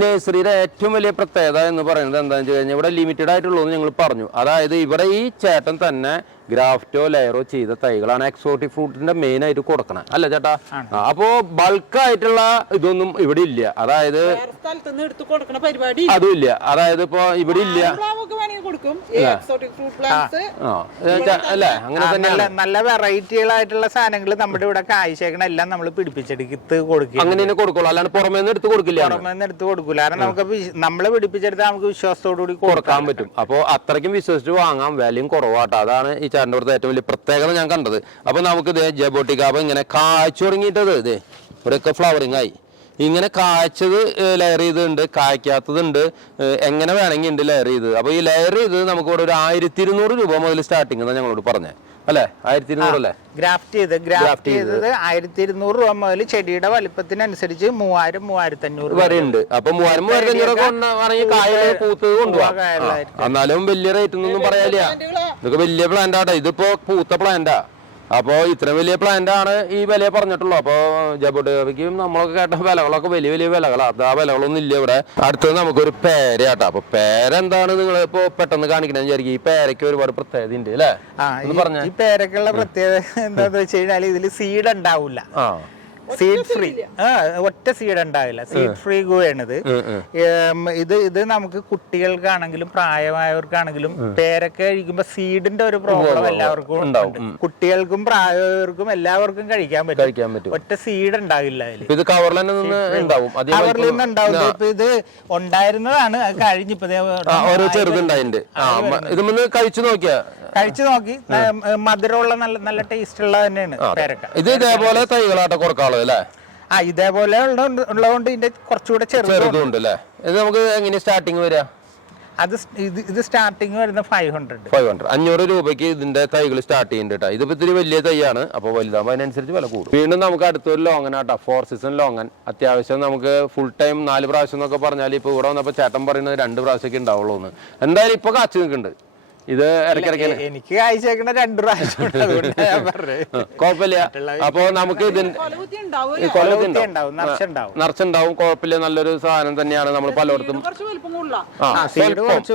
നഴ്സറിയുടെ ഏറ്റവും വലിയ പ്രത്യേകത എന്ന് പറയുന്നത് എന്താണെന്ന് വെച്ച് കഴിഞ്ഞാൽ ഇവിടെ ലിമിറ്റഡ് ആയിട്ടുള്ളൂ എന്ന് ഞങ്ങൾ പറഞ്ഞു. അതായത് ഇവിടെ ഈ ചേട്ടൻ തന്നെ ഗ്രാഫ്റ്റോ ലെയറോ ചെയ്ത തൈകളാണ് എക്സോട്ടിക് ഫ്രൂട്ടിന്റെ മെയിൻ ആയിട്ട് കൊടുക്കണം അല്ല ചേട്ടാ? അപ്പോ ബൾക്കായിട്ടുള്ള ഇതൊന്നും ഇവിടെ ഇല്ല. അതായത് സ്ഥലത്തുനിന്ന് എടുത്ത് കൊടുക്കുന്ന പരിപാടി അതും ഇല്ല. അതായത് ഇപ്പൊ ഇവിടെ ഇല്ല കൊടുക്കും എക്സോട്ടിക് ഫ്രൂട്ട് പ്ലാന്റ്സ് അല്ലേ? അങ്ങനെ തന്നെയാണ്. നല്ല വെറൈറ്റികളായിട്ടുള്ള സാധനങ്ങൾ നമ്മുടെ ഇവിടെ കായ്ച്ചേക്കണ എല്ലാം നമ്മൾ പിടിപ്പിച്ചെടുത്ത് കൊടുക്കുക. അങ്ങനെ തന്നെ കൊടുക്കുള്ളൂ, അല്ലാണ്ട് പുറമേ നിന്ന് എടുത്ത് കൊടുക്കില്ല. പുറമേ നിന്ന് എടുത്ത് കൊടുക്കൂല. കാരണം നമുക്ക് നമ്മള് പിടിപ്പിച്ചെടുത്താൽ നമുക്ക് വിശ്വാസത്തോടുകൂടി കൊടുക്കാൻ പറ്റും. അപ്പോൾ അത്രയ്ക്കും വിശ്വസിച്ച് വാങ്ങാം, വിലയും കുറവാട്ടോ. അതാണ് ഈ ചേട്ടൻ്റെ അടുത്ത് ഏറ്റവും വലിയ പ്രത്യേകത ഞാൻ കണ്ടത്. അപ്പൊ നമുക്ക് ഇതേ ജബോട്ടിക്കാബ് ഇങ്ങനെ കായ്ച്ചു തുടങ്ങിയിട്ടത് ഇതേ ഇവിടെയൊക്കെ ഫ്ലവറിങ് ആയി. ഇങ്ങനെ കായ്ച്ചത് ലെയർ ചെയ്തുണ്ട്, കായ്ക്കാത്തതുണ്ട്, എങ്ങനെ വേണമെങ്കിൽ ഉണ്ട് ലെയർ ചെയ്ത്. അപ്പൊ ഈ ലെയർ ചെയ്ത് നമുക്ക് ഇവിടെ ഒരു 1200 രൂപ മുതൽ സ്റ്റാർട്ടിങ് എന്നാ ഞങ്ങളോട് പറഞ്ഞേ അല്ലേ? 1200 അല്ലേ? ഗ്രാഫ്റ്റ് ചെയ്തത് 1200 രൂപ മുതൽ ചെടിയുടെ വലിപ്പത്തിനനുസരിച്ച് 3000, 3500 വരെ ഉണ്ട്. അപ്പൊ 3000, 3500 കായ പൂത്തത് കൊണ്ടുപോകാം. എന്നാലും വലിയ റേറ്റ് ഒന്നും പറയാനില്ല. ഇതൊക്കെ വലിയ പ്ലാന്റ് ആട്ടെ. ഇതിപ്പോ പൂത്ത പ്ലാന്റാ. അപ്പോ ഇത്ര വലിയ പ്ലാന്റ് ആണ് ഈ വില പറഞ്ഞിട്ടുള്ളൂ. അപ്പൊ ജബോട്ടിക്കും നമ്മളൊക്കെ കേട്ട വിലകളൊക്കെ വലിയ വലിയ വിലകളാണ്. ആ വിലകളൊന്നും ഇല്ല ഇവിടെ. അടുത്തത് നമുക്കൊരു പേരയാട്ടോ. അപ്പൊ പേര എന്താണ് നിങ്ങൾ ഇപ്പൊ പെട്ടെന്ന് കാണിക്കണെന്ന് വിചാരിക്കും. ഈ പേരയ്ക്ക് ഒരുപാട് പ്രത്യേകത ഉണ്ട് അല്ലേ? പറഞ്ഞ ഈ പേരക്കുള്ള പ്രത്യേകത എന്താന്ന് വെച്ച് കഴിഞ്ഞാൽ ഇതില് സീഡ് ഉണ്ടാവില്ല. സീഡ് ഫ്രീ, ഒറ്റ സീഡ് ഉണ്ടാവില്ല. സീഡ് ഫ്രീ ഗോയാണിത്. ഇത് നമുക്ക് കുട്ടികൾക്കാണെങ്കിലും പ്രായമായവർക്കാണെങ്കിലും പേരൊക്കെ കഴിക്കുമ്പോ സീഡിന്റെ ഒരു പ്രോബ്ലം എല്ലാവർക്കും ഉണ്ടാവും. കുട്ടികൾക്കും പ്രായമായവർക്കും എല്ലാവർക്കും കഴിക്കാൻ പറ്റും. ഒറ്റ സീഡ് ഉണ്ടാവില്ല അതില്. ഇത് കവറിൽ ഉണ്ടാവും. കവറിൽ നിന്ന് ഉണ്ടാവും. ഇപ്പൊ ഇത് ഉണ്ടായിരുന്നതാണ്, അത് കഴിഞ്ഞിപ്പോ ഓരോ ചെറുതുണ്ടായിട്ടുണ്ട്. ഇത് കഴിച്ചു നോക്കി മധുരമുള്ള നല്ല ടേസ്റ്റ് ഉള്ള തന്നെയാണ് പേരക്ക. ഇത് ഇതേപോലെ തൈകളാട്ടോ കൊടുക്കാളോ അല്ലേ? ഇതേപോലെ ഉള്ളതുകൊണ്ട് ഇതിന്റെ കുറച്ചുകൂടെ ചെറുതുണ്ട് അല്ലേ? ഇത് നമുക്ക് എങ്ങനെ സ്റ്റാർട്ടിങ് വരിക? ഇത് സ്റ്റാർട്ടിങ് വരുന്ന 500 രൂപയ്ക്ക് ഇതിന്റെ തൈകൾ സ്റ്റാർട്ട് ചെയ്യുന്നുണ്ട്. ഇതിപ്പോ ഇത്തിരി വലിയ തൈയാണ്. അപ്പൊ വലുതാകുമ്പോൾ അതിനനുസരിച്ച് വില കൂടും. വീണ്ടും നമുക്ക് അടുത്തൊരു ലോങ്ങൻ ആട്ടോ, 4 സീസൺ ലോങ്ങൻ. അത്യാവശ്യം നമുക്ക് ഫുൾ ടൈം 4 പ്രാവശ്യം എന്നൊക്കെ പറഞ്ഞാൽ ഇപ്പൊ ഇവിടെ വന്നപ്പോ ചേട്ടൻ പറയുന്നത് 2 പ്രാവശ്യമൊക്കെ ഉണ്ടാവുള്ളൂ എന്ന്. എന്തായാലും ഇപ്പൊ കാച്ചു നിൽക്കുന്നുണ്ട്. ഇത് ഇടയ്ക്കിടയ്ക്ക് എനിക്ക് കാഴ്ച 2 പ്രാവശ്യം കുഴപ്പമില്ല. അപ്പൊ നമുക്ക് നിറച്ചുണ്ടാവും, കുഴപ്പമില്ല. നല്ലൊരു സാധനം തന്നെയാണ്. നമ്മൾ പലയിടത്തും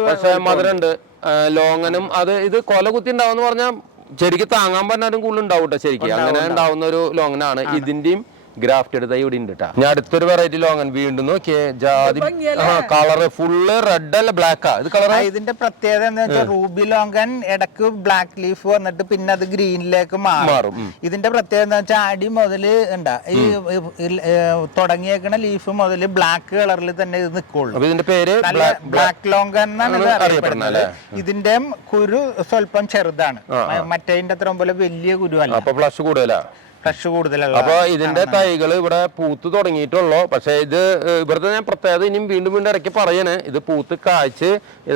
പക്ഷെ മധുരമുണ്ട്. ലോങ്ങനും ഇത് കൊല കുത്തി ഉണ്ടാവും പറഞ്ഞാൽ ചെടിക്ക് താങ്ങാൻ പറഞ്ഞാലും കൂടുതൽ ഉണ്ടാവും കേട്ടോ. ശരിക്കും അങ്ങനെ ഉണ്ടാവുന്ന ഒരു ലോങ്ങനാണ്. ഇതിന്റെയും ഗ്രാഫ്റ്റഡ് തൈ ഇവിടെ ഉണ്ട് കേട്ടോ. ഞാൻ അടുത്തൊരു വെറൈറ്റി ലോങ്ങൻ വീണ്ടും നോക്കിയേ. ജാതി കളറ് ഫുള്ള് റെഡ് അല്ല ബ്ലാക്കാ ഇത് കളർ. ഇതിന്റെ പ്രത്യേകത എന്താ വെച്ചാൽ റൂബി ലോങ്ങൻ ഇടക്ക് ബ്ലാക്ക് ലീഫ് വന്നിട്ട് പിന്നെ അത് ഗ്രീനിലേക്ക് മാറും. ഇതിന്റെ പ്രത്യേകത എന്താ വെച്ചാൽ അടി മുതല് ഉണ്ടാ ഈ തുടങ്ങിയേക്കണ ലീഫ് മുതല് ബ്ലാക്ക് കളറിൽ തന്നെ ഇത് നിൽക്കുള്ളൂ. ഇതിന്റെ പേര് ബ്ലാക്ക് ലോങ്ങൻ എന്നാണ് അറിയപ്പെടുന്നത്. ഇതിന്റെ കുരു സ്വല്പം ചെറുതാണ്, മറ്റേതിന്റെ അത്ര പോലെ വലിയ കുരു അല്ല. അപ്പൊ ഫ്ലഷ് കൂടുതലാ, ഫ്രഷ് കൂടുതലുള്ള. അപ്പൊ ഇതിന്റെ തൈകൾ ഇവിടെ പൂത്ത് തുടങ്ങിയിട്ടുള്ളൂ. പക്ഷെ ഇത് ഇവിടുത്തെ ഞാൻ പ്രത്യേകത ഇനിയും വീണ്ടും ഇടയ്ക്ക് പറയണേ, ഇത് പൂത്ത് കായ്ച്ച്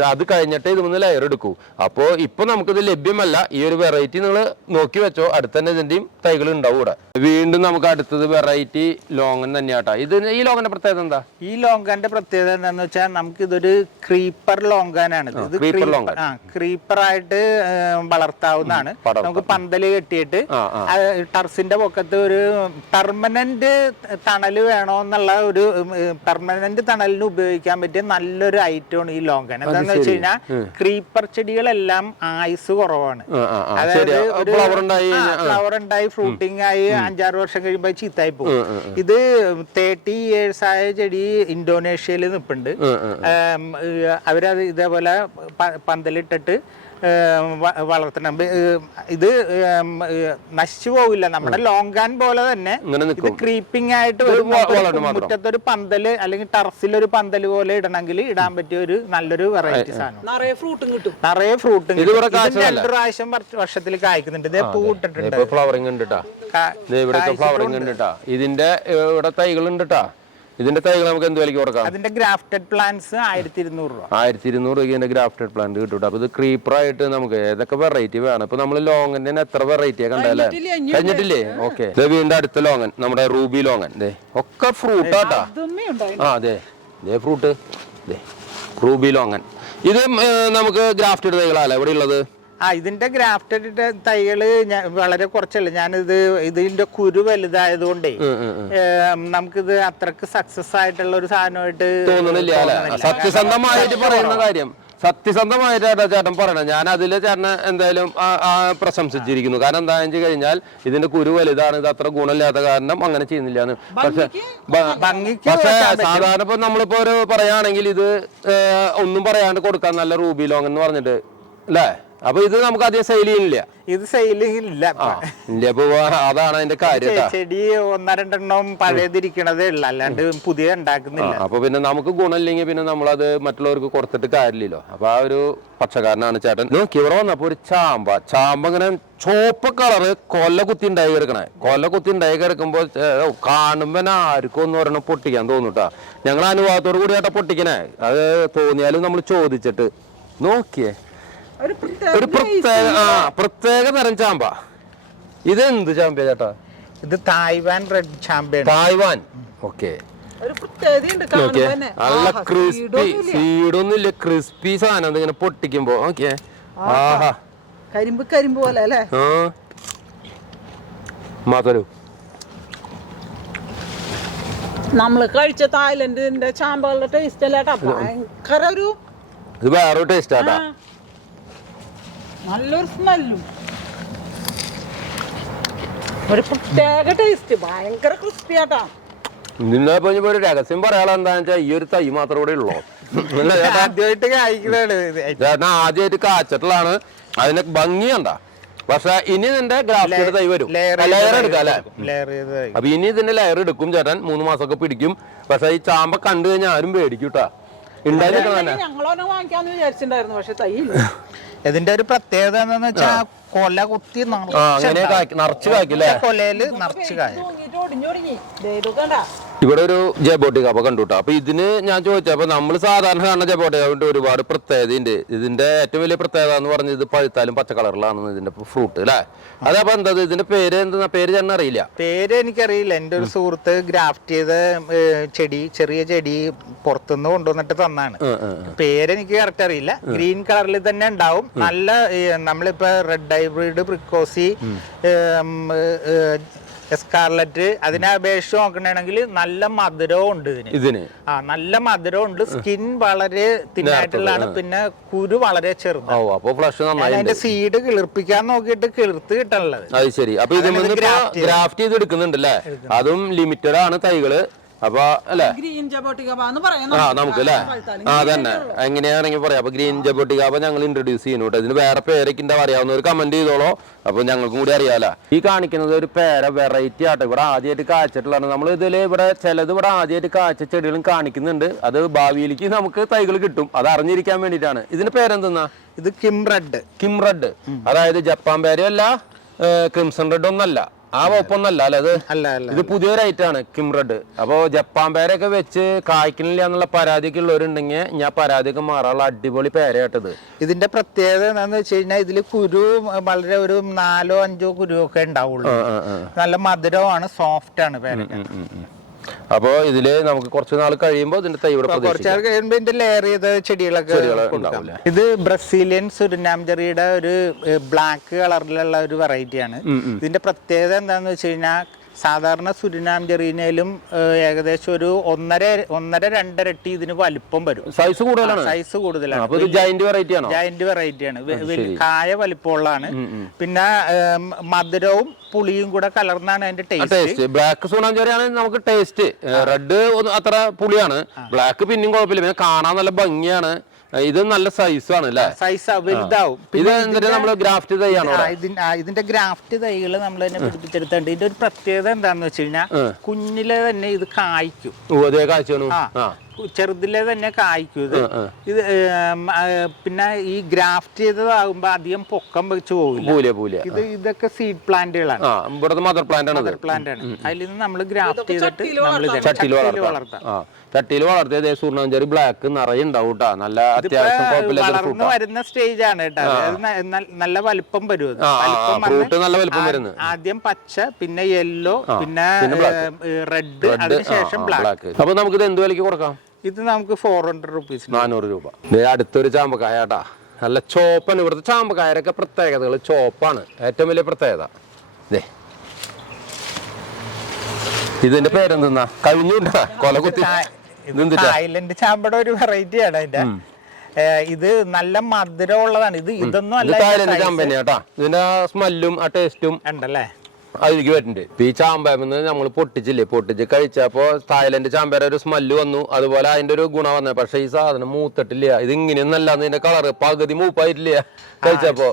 അത് കഴിഞ്ഞിട്ട് ഇത് മുന്ന് ലെയർ എടുക്കൂ. അപ്പോ ഇപ്പൊ നമുക്കിത് ലഭ്യമല്ല. ഈ ഒരു വെറൈറ്റി നിങ്ങൾ നോക്കി വെച്ചോ, അടുത്ത് തന്നെ ഇതിന്റെയും തൈകൾ ഉണ്ടാവും ഇവിടെ. വീണ്ടും നമുക്ക് അടുത്തത് വെറൈറ്റി ലോങ്ങൻ തന്നെയാട്ടാ. ഈ ലോങ്ങന്റെ പ്രത്യേകത എന്താ? ഈ ലോങ്ങന്റെ പ്രത്യേകത എന്താന്ന് വെച്ചാൽ നമുക്ക് ഇതൊരു ക്രീപ്പർ ലോങ്ങാനാണ്. ഇത് ക്രീപ്പറായിട്ട് വളർത്താവുന്നതാണ്. നമുക്ക് പന്തല് കെട്ടിയിട്ട് ടെറസിന്റെ പൊക്കത്ത് ഒരു പെർമനന്റ് തണല് വേണോ എന്നുള്ള ഒരു പെർമനന്റ് തണലിന് ഉപയോഗിക്കാൻ പറ്റിയ നല്ലൊരു ഐറ്റമാണ് ഈ ലോങ്കൻ. എന്താന്ന് വെച്ച് കഴിഞ്ഞാൽ ക്രീപ്പർ ചെടികളെല്ലാം ആയുസ് കുറവാണ്. അതായത് ഒരു ഫ്ലവർ ഉണ്ടായി ഫ്രൂട്ടിങ് ആയി 5-6 വർഷം കഴിയുമ്പോൾ ചീത്തായി പോകും. ഇത് 30 years ആയ ചെടി ഇന്തോനേഷ്യയിൽ നിൽപ്പുണ്ട്. അവരത് ഇതേപോലെ പന്തലിട്ടിട്ട് വളർത്തണം. ഇത് നശിച്ചു പോകില്ല. നമ്മുടെ ലോങ്കാൻ പോലെ തന്നെ ഇത് ക്രീപ്പിംഗ് ആയിട്ട് വരും. മുറ്റത്തൊരു പന്തല് അല്ലെങ്കിൽ ടെറസിലൊരു പന്തല് പോലെ ഇടണമെങ്കിൽ ഇടാൻ പറ്റിയ ഒരു നല്ലൊരു വെറൈറ്റി സാധനം. നിറയെ ഫ്രൂട്ടും കിട്ടും. 2 പ്രാവശ്യം വർഷത്തിൽ കായ്ക്കുന്നുണ്ട്. ഇതേ പൂ ഇട്ടിട്ടുണ്ട്. ഫ്ലവറിംഗ് ഉണ്ട്. ഇതിന്റെ ഇവിടെ തൈകൾ ഉണ്ട്. ഇതിന്റെ തൈകൾ നമുക്ക് എന്ത് വിലക്ക് കൊടുക്കാം? അതിന്റെ ഗ്രാഫ്റ്റഡ് പ്ലാന്റ്സ് 1200 രൂപ. 1200 രൂപയ്ക്ക് ഗ്രാഫ്റ്റഡ് പ്ലാന്റ് കിട്ടും. അപ്പൊ ഇത് ക്രീപ്പർ ആയിട്ട് നമുക്ക് ഏതൊക്കെ വെറൈറ്റി വേണം. ഇപ്പൊ നമ്മള് ലോങ്ങന്റെ എത്ര വെറൈറ്റിയാ കണ്ടല്ലേ? കഴിഞ്ഞിട്ടില്ലേ? ഓക്കെ. വീണ്ടും അടുത്ത ലോങ്ങൻ നമ്മുടെ റൂബി ലോങ്ങൻ. ഒക്കെ ഫ്രൂട്ട് ആട്ടാ. അതെ ഫ്രൂട്ട് റൂബി ലോങ്ങൻ. ഇത് നമുക്ക് ഗ്രാഫ്റ്റഡ് തൈകളല്ലേ ഇവിടെ ഉള്ളത്? ഇതിന്റെ ഗ്രാഫ്റ്റഡ് തൈകള് വളരെ കുറച്ചല്ല. ഇതിന്റെ കുരു വലുതായതുകൊണ്ടേ നമുക്കിത് അത്രക്ക് സക്സസ് ആയിട്ടുള്ള ഒരു സാധനമായിട്ട് തോന്നുന്നില്ല. സത്യസന്ധമായിട്ട് പറയുന്ന കാര്യം സത്യസന്ധമായിട്ടാണ് ചേട്ടൻ പറയണത്. ഞാൻ അതില് ചേട്ടനെ എന്തായാലും പ്രശംസിച്ചിരിക്കുന്നു. കാരണം എന്താണെന്ന് വെച്ച് കഴിഞ്ഞാൽ ഇതിന്റെ കുരു വലുതാണ്, ഇത് അത്ര ഗുണമില്ലാത്ത കാരണം അങ്ങനെ ചെയ്യുന്നില്ല. പക്ഷെ സാധാരണ ഇപ്പൊ നമ്മളിപ്പോ ഒരു പറയുകയാണെങ്കിൽ ഇത് ഒന്നും പറയാണ്ട് കൊടുക്കാൻ നല്ല റൂബി ലോങ് എന്ന് പറഞ്ഞിട്ട് അല്ലേ. അപ്പൊ ഇത് നമുക്ക് അധികം സെയിൽ ചെയ്യുന്നില്ല. ഇത് സെയിലിംഗ് ഇല്ല. അതാണ് അതിന്റെ കാര്യം. ചെടി 1-2 പഴയതിരിക്കണതേ ഉള്ളു, അല്ലാണ്ട് പുതിയ ഉണ്ടാക്കുന്നില്ല. അപ്പൊ പിന്നെ നമുക്ക് ഗുണമില്ലെങ്കിൽ പിന്നെ നമ്മളത് മറ്റുള്ളവർക്ക് കൊടുത്തിട്ട് കാര്യമില്ലല്ലോ. അപ്പൊ ആ ഒരു പക്ഷക്കാരനാണ് ചേട്ടൻ. നോക്കി ഇവിടെ വന്നപ്പോ ഒരു ചാമ്പ ഇങ്ങനെ ചോപ്പ് കളറ് കൊല്ല കുത്തി ഉണ്ടായി കിടക്കണേ. കൊല്ല കുത്തി ഉണ്ടായി കിടക്കുമ്പോ കാണുമ്പോ ആർക്കും ഒന്നും ഒരെണ്ണം പൊട്ടിക്കാൻ തോന്നൂട്ടാ. ഞങ്ങൾ അനുഭവത്തോട് കൂടി ചേട്ടാ പൊട്ടിക്കണേ. അത് തോന്നിയാലും നമ്മൾ ചോദിച്ചിട്ട് നോക്കിയേ ഒരു പ്രത്യേക തരം ചാമ്പ. ഇത് എന്ത് ചാമ്പ ചേട്ടാ? ഇത് തായ്വാൻ റെഡ് ചാമ്പയാണ്. തായ്വാൻ. ഓക്കെ. നല്ല ക്രിസ്പി, സീഡൊന്നുമില്ല, ക്രിസ്പി സാധനം ഇങ്ങനെ പൊട്ടിക്കുമ്പോ. ഓക്കെ. ആഹാ, കരിമ്പ് പോലെ അല്ലേ? മാതരു നമ്മള് കഴിച്ച തായ്ലൻഡിന്റെ ചാമ്പകളുടെ ടേസ്റ്റ് അല്ലേട്ടാ, ഭയങ്കര ഒരു ഇത് വേറൊരു ടേസ്റ്റ് ആട്ടാ. നല്ലൊരു സ്മെല്ലും ഒരു പ്രത്യേക ടേസ്റ്റ്, ഭയങ്കര ക്രിസ്പി ആട്ടാ. ഇതിനെ ഒരു രഹസ്യം പറയാനുള്ള എന്താന്ന് വെച്ചാൽ ഈ ഒരു തൈ മാത്രമേ ഇവിടെ ഉള്ളൂ. ആദ്യമായിട്ട് കായ്ക്കുന്നതാണ്. ചേട്ടൻ ആദ്യമായിട്ട് കാച്ചിട്ടുള്ളതാണ്. അതിനെ ഭംഗി കണ്ട. പക്ഷെ ഇനി നിന്റെ ഗ്രാഫ്റ്റഡ് തൈ വരും, ലെയർ എടുക്കാം അല്ലെ. അപ്പൊ ഇനി ഇതിന്റെ ലെയർ എടുക്കും ചേട്ടൻ. 3 മാസമൊക്കെ പിടിക്കും. പക്ഷെ ഈ ചാമ്പ കണ്ടു കഴിഞ്ഞാൽ ആരും പേടിക്കൂട്ടാ. ഞങ്ങളോനെ വാങ്ങിക്കാന്ന് വിചാരിച്ചിട്ടുണ്ടായിരുന്നു, പക്ഷെ തൈ ഇതിന്റെ ഒരു പ്രത്യേകത എന്താന്ന് വെച്ചാൽ കൊല കുത്തി നിറച്ച് കായ്ക്കില്ലേ? കൊലയില് നിറച്ച് കായ. ഇവിടെ ഒരു ജബോട്ടിക അപ്പൊ കണ്ടുട്ടോ. അപ്പൊ ഇതിന് ഞാൻ ചോദിച്ചപ്പോ നമ്മൾ സാധാരണ കാണുന്ന ജബോട്ടിക ഒരുപാട് പ്രത്യേകതയുണ്ട്. ഇതിന്റെ ഏറ്റവും വലിയ പ്രത്യേകത എന്ന് പറഞ്ഞത് ഇത് പഴുത്താലും പച്ച കളറിലാണ് ഇതിന്റെ ഫ്രൂട്ട് അല്ലെ. അതപ്പോ എന്താ ഇതിന്റെ പേര് എന്താ? പേര് ചേട്ടൻ അറിയില്ല? പേര് എനിക്കറിയില്ല. എന്റെ ഒരു സുഹൃത്ത് ഗ്രാഫ്റ്റ് ചെയ്ത ചെറിയ ചെടി പുറത്തുനിന്ന് കൊണ്ടുവന്നിട്ട് തന്നാണ്. പേരെനിക്ക് കറക്റ്റ് അറിയില്ല. ഗ്രീൻ കളറിൽ തന്നെ ഉണ്ടാവും. നല്ല നമ്മളിപ്പോ റെഡ് ഹൈബ്രിഡ്, പ്രിക്കോസി, എസ്കാർലറ്റ് അതിനെ അപേക്ഷിച്ച് നോക്കണെങ്കിൽ നല്ല മധുരവും ഉണ്ട് ഇതിന്. നല്ല മധുരവും ഉണ്ട്. സ്കിൻ വളരെ തിന്നായിട്ടുള്ളതാണ്. പിന്നെ കുരു വളരെ ചെറുതാണ്. അതിന്റെ സീഡ് കിളിർപ്പിക്കാൻ നോക്കിയിട്ട് കിളിർത്ത് കിട്ടാനുള്ളത്. അത് ശരി. അപ്പൊ ഇത് ഗ്രാഫ്റ്റ് ചെയ്ത് എടുക്കുന്നുണ്ടല്ലേ? അതും ലിമിറ്റഡ് ആണ് തൈകള്. അപ്പൊ അല്ലെ നമുക്ക് അല്ലെ അതന്നെ എങ്ങനെയാണെങ്കിൽ പറയാം. അപ്പൊ ഗ്രീൻ ജബോട്ടിക ഞങ്ങൾ ഇൻട്രൊഡ്യൂസ് ചെയ്യുന്നു കേട്ടോ. ഇതിന് വേറെ പേരൊക്കെ എന്താ അറിയാവുന്ന ഒരു കമന്റ് ചെയ്തോളോ. അപ്പൊ ഞങ്ങൾക്കും കൂടി അറിയാലോ. ഈ കാണിക്കുന്നത് ഒരു പേര വെറൈറ്റി ആട്ടോ. ഇവിടെ ആദ്യമായിട്ട് കാച്ചിട്ടുള്ളതാണ്. നമ്മൾ ഇതില് ഇവിടെ ചിലത് ഇവിടെ ആദ്യമായിട്ട് കാച്ച ചെടികളും കാണിക്കുന്നുണ്ട്. അത് ഭാവിയിലേക്ക് നമുക്ക് തൈകൾ കിട്ടും. അത് അറിഞ്ഞിരിക്കാൻ വേണ്ടിയിട്ടാണ്. ഇതിന്റെ പേരെന്തെന്നാ? ഇത് കിം റെഡ്. അതായത് ജപ്പാൻ പേരും അല്ല, ക്രിംസൺ റെഡ് ഒന്നല്ല, ആ വകുപ്പൊന്നല്ല അല്ലെ. ഇത് പുതിയൊരു ഐറ്റാണ് കിം റെഡ്. അപ്പൊ ജപ്പാൻ പേരൊക്കെ വെച്ച് കായ്ക്കണില്ല എന്നുള്ള പരാതിയൊക്കെ ഉള്ളവരുണ്ടെങ്കിൽ ഞാൻ പരാതിയൊക്കെ മാറാനുള്ള അടിപൊളി പേരയായിട്ടത്. ഇതിന്റെ പ്രത്യേകത എന്താന്ന് വെച്ച് കഴിഞ്ഞാൽ ഇതില് കുരു വളരെ ഒരു 4-5 കുരുവൊക്കെ ഉണ്ടാവുള്ളൂ. നല്ല മധുരമാണ്, സോഫ്റ്റ് ആണ് പേരക്ക. അപ്പൊ ഇതില് നമുക്ക് കുറച്ച് നാൾ കഴിയുമ്പോൾ ഇതിന്റെ തൈ കുറച്ച് നാൾ കഴിയുമ്പോ ഇതിന്റെ ലെയർ ചെയ്ത ചെടികളൊക്കെ. ഇത് ബ്രസീലിയൻ സുരിനാം ചെറിയുടെ ഒരു ബ്ലാക്ക് കളറിലുള്ള ഒരു വെറൈറ്റിയാണ്. ഇതിന്റെ പ്രത്യേകത എന്താന്ന് വെച്ച് കഴിഞ്ഞാൽ സാധാരണ സുരിനാം ചെറിയിലും ഏകദേശം ഒരു 1.5-2 ഇരട്ടി ഇതിന് വലിപ്പം വരും. സൈസ് കൂടുതലാണ്. ജയന്റ് വെറൈറ്റിയാണ്. കായ വലിപ്പമുള്ളതാണ്. പിന്നെ മധുരവും പുളിയും കൂടെ കലർന്നാണ് അതിന്റെ ടേസ്റ്റ്. ബ്ലാക്ക് സുനാം ചെറിയാണ് നമുക്ക് ടേസ്റ്റ്. റെഡ് അത്ര പുളിയാണ്. ബ്ലാക്ക് പിന്നെയും കുഴപ്പമില്ല. പിന്നെ കാണാൻ നല്ല ഭംഗിയാണ്. ഇത് നല്ല സൈസാണ് അല്ലേ? സൈസ് വലുതാവും. ഇത് എന്നിട്ട് നമ്മള് ഗ്രാഫ്റ്റ് തൈയാണോ? ഇതിന്റെ ഗ്രാഫ്റ്റ് തൈകൾ നമ്മൾ തന്നെ പിടിപ്പിച്ചെടുത്തുണ്ട്. ഇതിന്റെ ഒരു പ്രത്യേകത എന്താണെന്ന് വെച്ച് കഴിഞ്ഞാൽ കുഞ്ഞിലെ തന്നെ ഇത് കായ്ക്കും. ചെറുതിലെ തന്നെ കായ്ക്കും ഇത്. പിന്നെ ഈ ഗ്രാഫ്റ്റ് ചെയ്തതാകുമ്പോ അധികം പൊക്കം വെച്ച് പോകില്ല. ഇതൊക്കെ സീഡ് പ്ലാന്റുകളാണ്. മദർ പ്ലാന്റ് ആണ്. അതിൽ നിന്ന് നമ്മൾ ഗ്രാഫ്റ്റ് ചെയ്തിട്ട് ചട്ടിയിൽ വളർത്തിയത് സൂർണാഞ്ചേരി ബ്ലാക്ക് നിറയെ ഉണ്ടാവും. നല്ല അത്യാവശ്യം വളർന്നു വരുന്ന സ്റ്റേജ് ആണ് കേട്ടോ. നല്ല വലിപ്പം വരും. നല്ല വലിപ്പം വരുന്നത്. ആദ്യം പച്ച, പിന്നെ യെല്ലോ, പിന്നെ റെഡ്, അതിനുശേഷം ബ്ലാക്ക്. അപ്പൊ നമുക്ക് ഇത് എന്ത് വിലക്ക് കൊടുക്കാം? ഇത് നമുക്ക് 400 രൂപീസ്, 400 രൂപ. അടുത്തൊരു ചാമ്പക്കായാട്ടാ. നല്ല ചോപ്പാണ്. ഇവിടുത്തെ ചാമ്പക്കായരൊക്കെ പ്രത്യേകതകൾ ചോപ്പാണ് ഏറ്റവും വലിയ പ്രത്യേകത. ഇതിന്റെ പേരെന്തെന്നാ? കഴിഞ്ഞുണ്ടാ കൊല കുത്തി. തായ്ലൻഡ് ചാമ്പയുടെ ഒരു വെറൈറ്റി ആണ്. അതിന്റെ ഇത് നല്ല മധുരമുള്ളതാണ്. ഇതൊന്നും അല്ല തായ്ലൻഡ് ചാമ്പ കേട്ടാ. ഇതിന്റെ സ്മെല്ലും ആ ടേസ്റ്റും ഉണ്ടല്ലേ അതിലേക്ക് വരുന്നുണ്ട്. ഇപ്പൊ ഈ ചാമ്പന്ന് നമ്മൾ പൊട്ടിച്ച് കഴിച്ചപ്പോ തായ്ലൻഡ് ചാമ്പര ഒരു സ്മെല്ല് വന്നു, അതുപോലെ അതിന്റെ ഒരു ഗുണം വന്നത്. പക്ഷെ ഈ സാധനം മൂത്തിട്ടില്ല. ഇത് ഇങ്ങനെയൊന്നല്ല, ഇതിന്റെ കളറ് പകുതി മൂപ്പായിട്ടില്ല കഴിച്ചപ്പോ.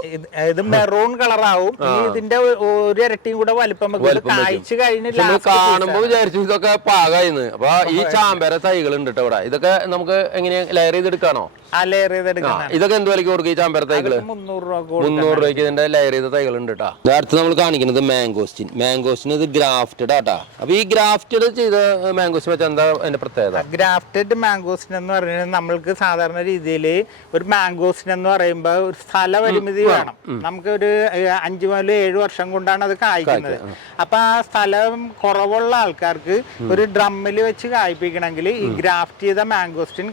ഇത് മെറൂൺ കളറാവും. ഇതിന്റെ ഒരു ഇരട്ടിയും കൂടെ വലിപ്പം കായ്ച്ചു കഴിഞ്ഞില്ല. കാണുമ്പോ വിചാരിച്ചു ഇതൊക്കെ പാകായിന്ന്. അപ്പൊ ഈ ചാമ്പര തൈകൾ ഉണ്ട് ഇവിടെ. ഇതൊക്കെ നമുക്ക് എങ്ങനെ ലെയർ ചെയ്തെടുക്കാണോ? ഇതൊക്കെ എന്ത് വിലക്ക് കൊടുക്കും ഈ ചാമ്പര തൈകള്? 300 രൂപയ്ക്ക് ഇതിന്റെ ലെയർ ചെയ്ത തൈകൾ ഉണ്ട് കേട്ടോ. അടുത്ത് നമ്മൾ കാണിക്കുന്നത് മാംഗോസ്റ്റിൻ ഇത് ഗ്രാഫ്റ്റഡ് ആട്ടാ. അപ്പൊ ഈ ഗ്രാഫ്റ്റഡ് ചെയ്ത മാംഗോസ്റ്റിൻ വെച്ചാൽ എന്താ അതിന്റെ പ്രത്യേകത? ഗ്രാഫ്റ്റഡ് മാംഗോസ്റ്റിൻ എന്ന് പറയുന്നത് നമ്മൾക്ക് സാധാരണ രീതിയിൽ ഒരു മാംഗോസ്റ്റിൻ എന്ന് പറയുമ്പോൾ ഒരു സ്ഥല പരിമിതി വേണം. നമുക്ക് ഒരു 5 മുതൽ 7 വർഷം കൊണ്ടാണ് അത് കായ്ക്കുന്നത്. അപ്പൊ ആ സ്ഥലം കുറവുള്ള ആൾക്കാർക്ക് ഒരു ഡ്രമ്മിൽ വെച്ച് കായ്പിക്കണമെങ്കിൽ ഈ ഗ്രാഫ്റ്റ് ചെയ്ത മാംഗോസ്റ്റിൻ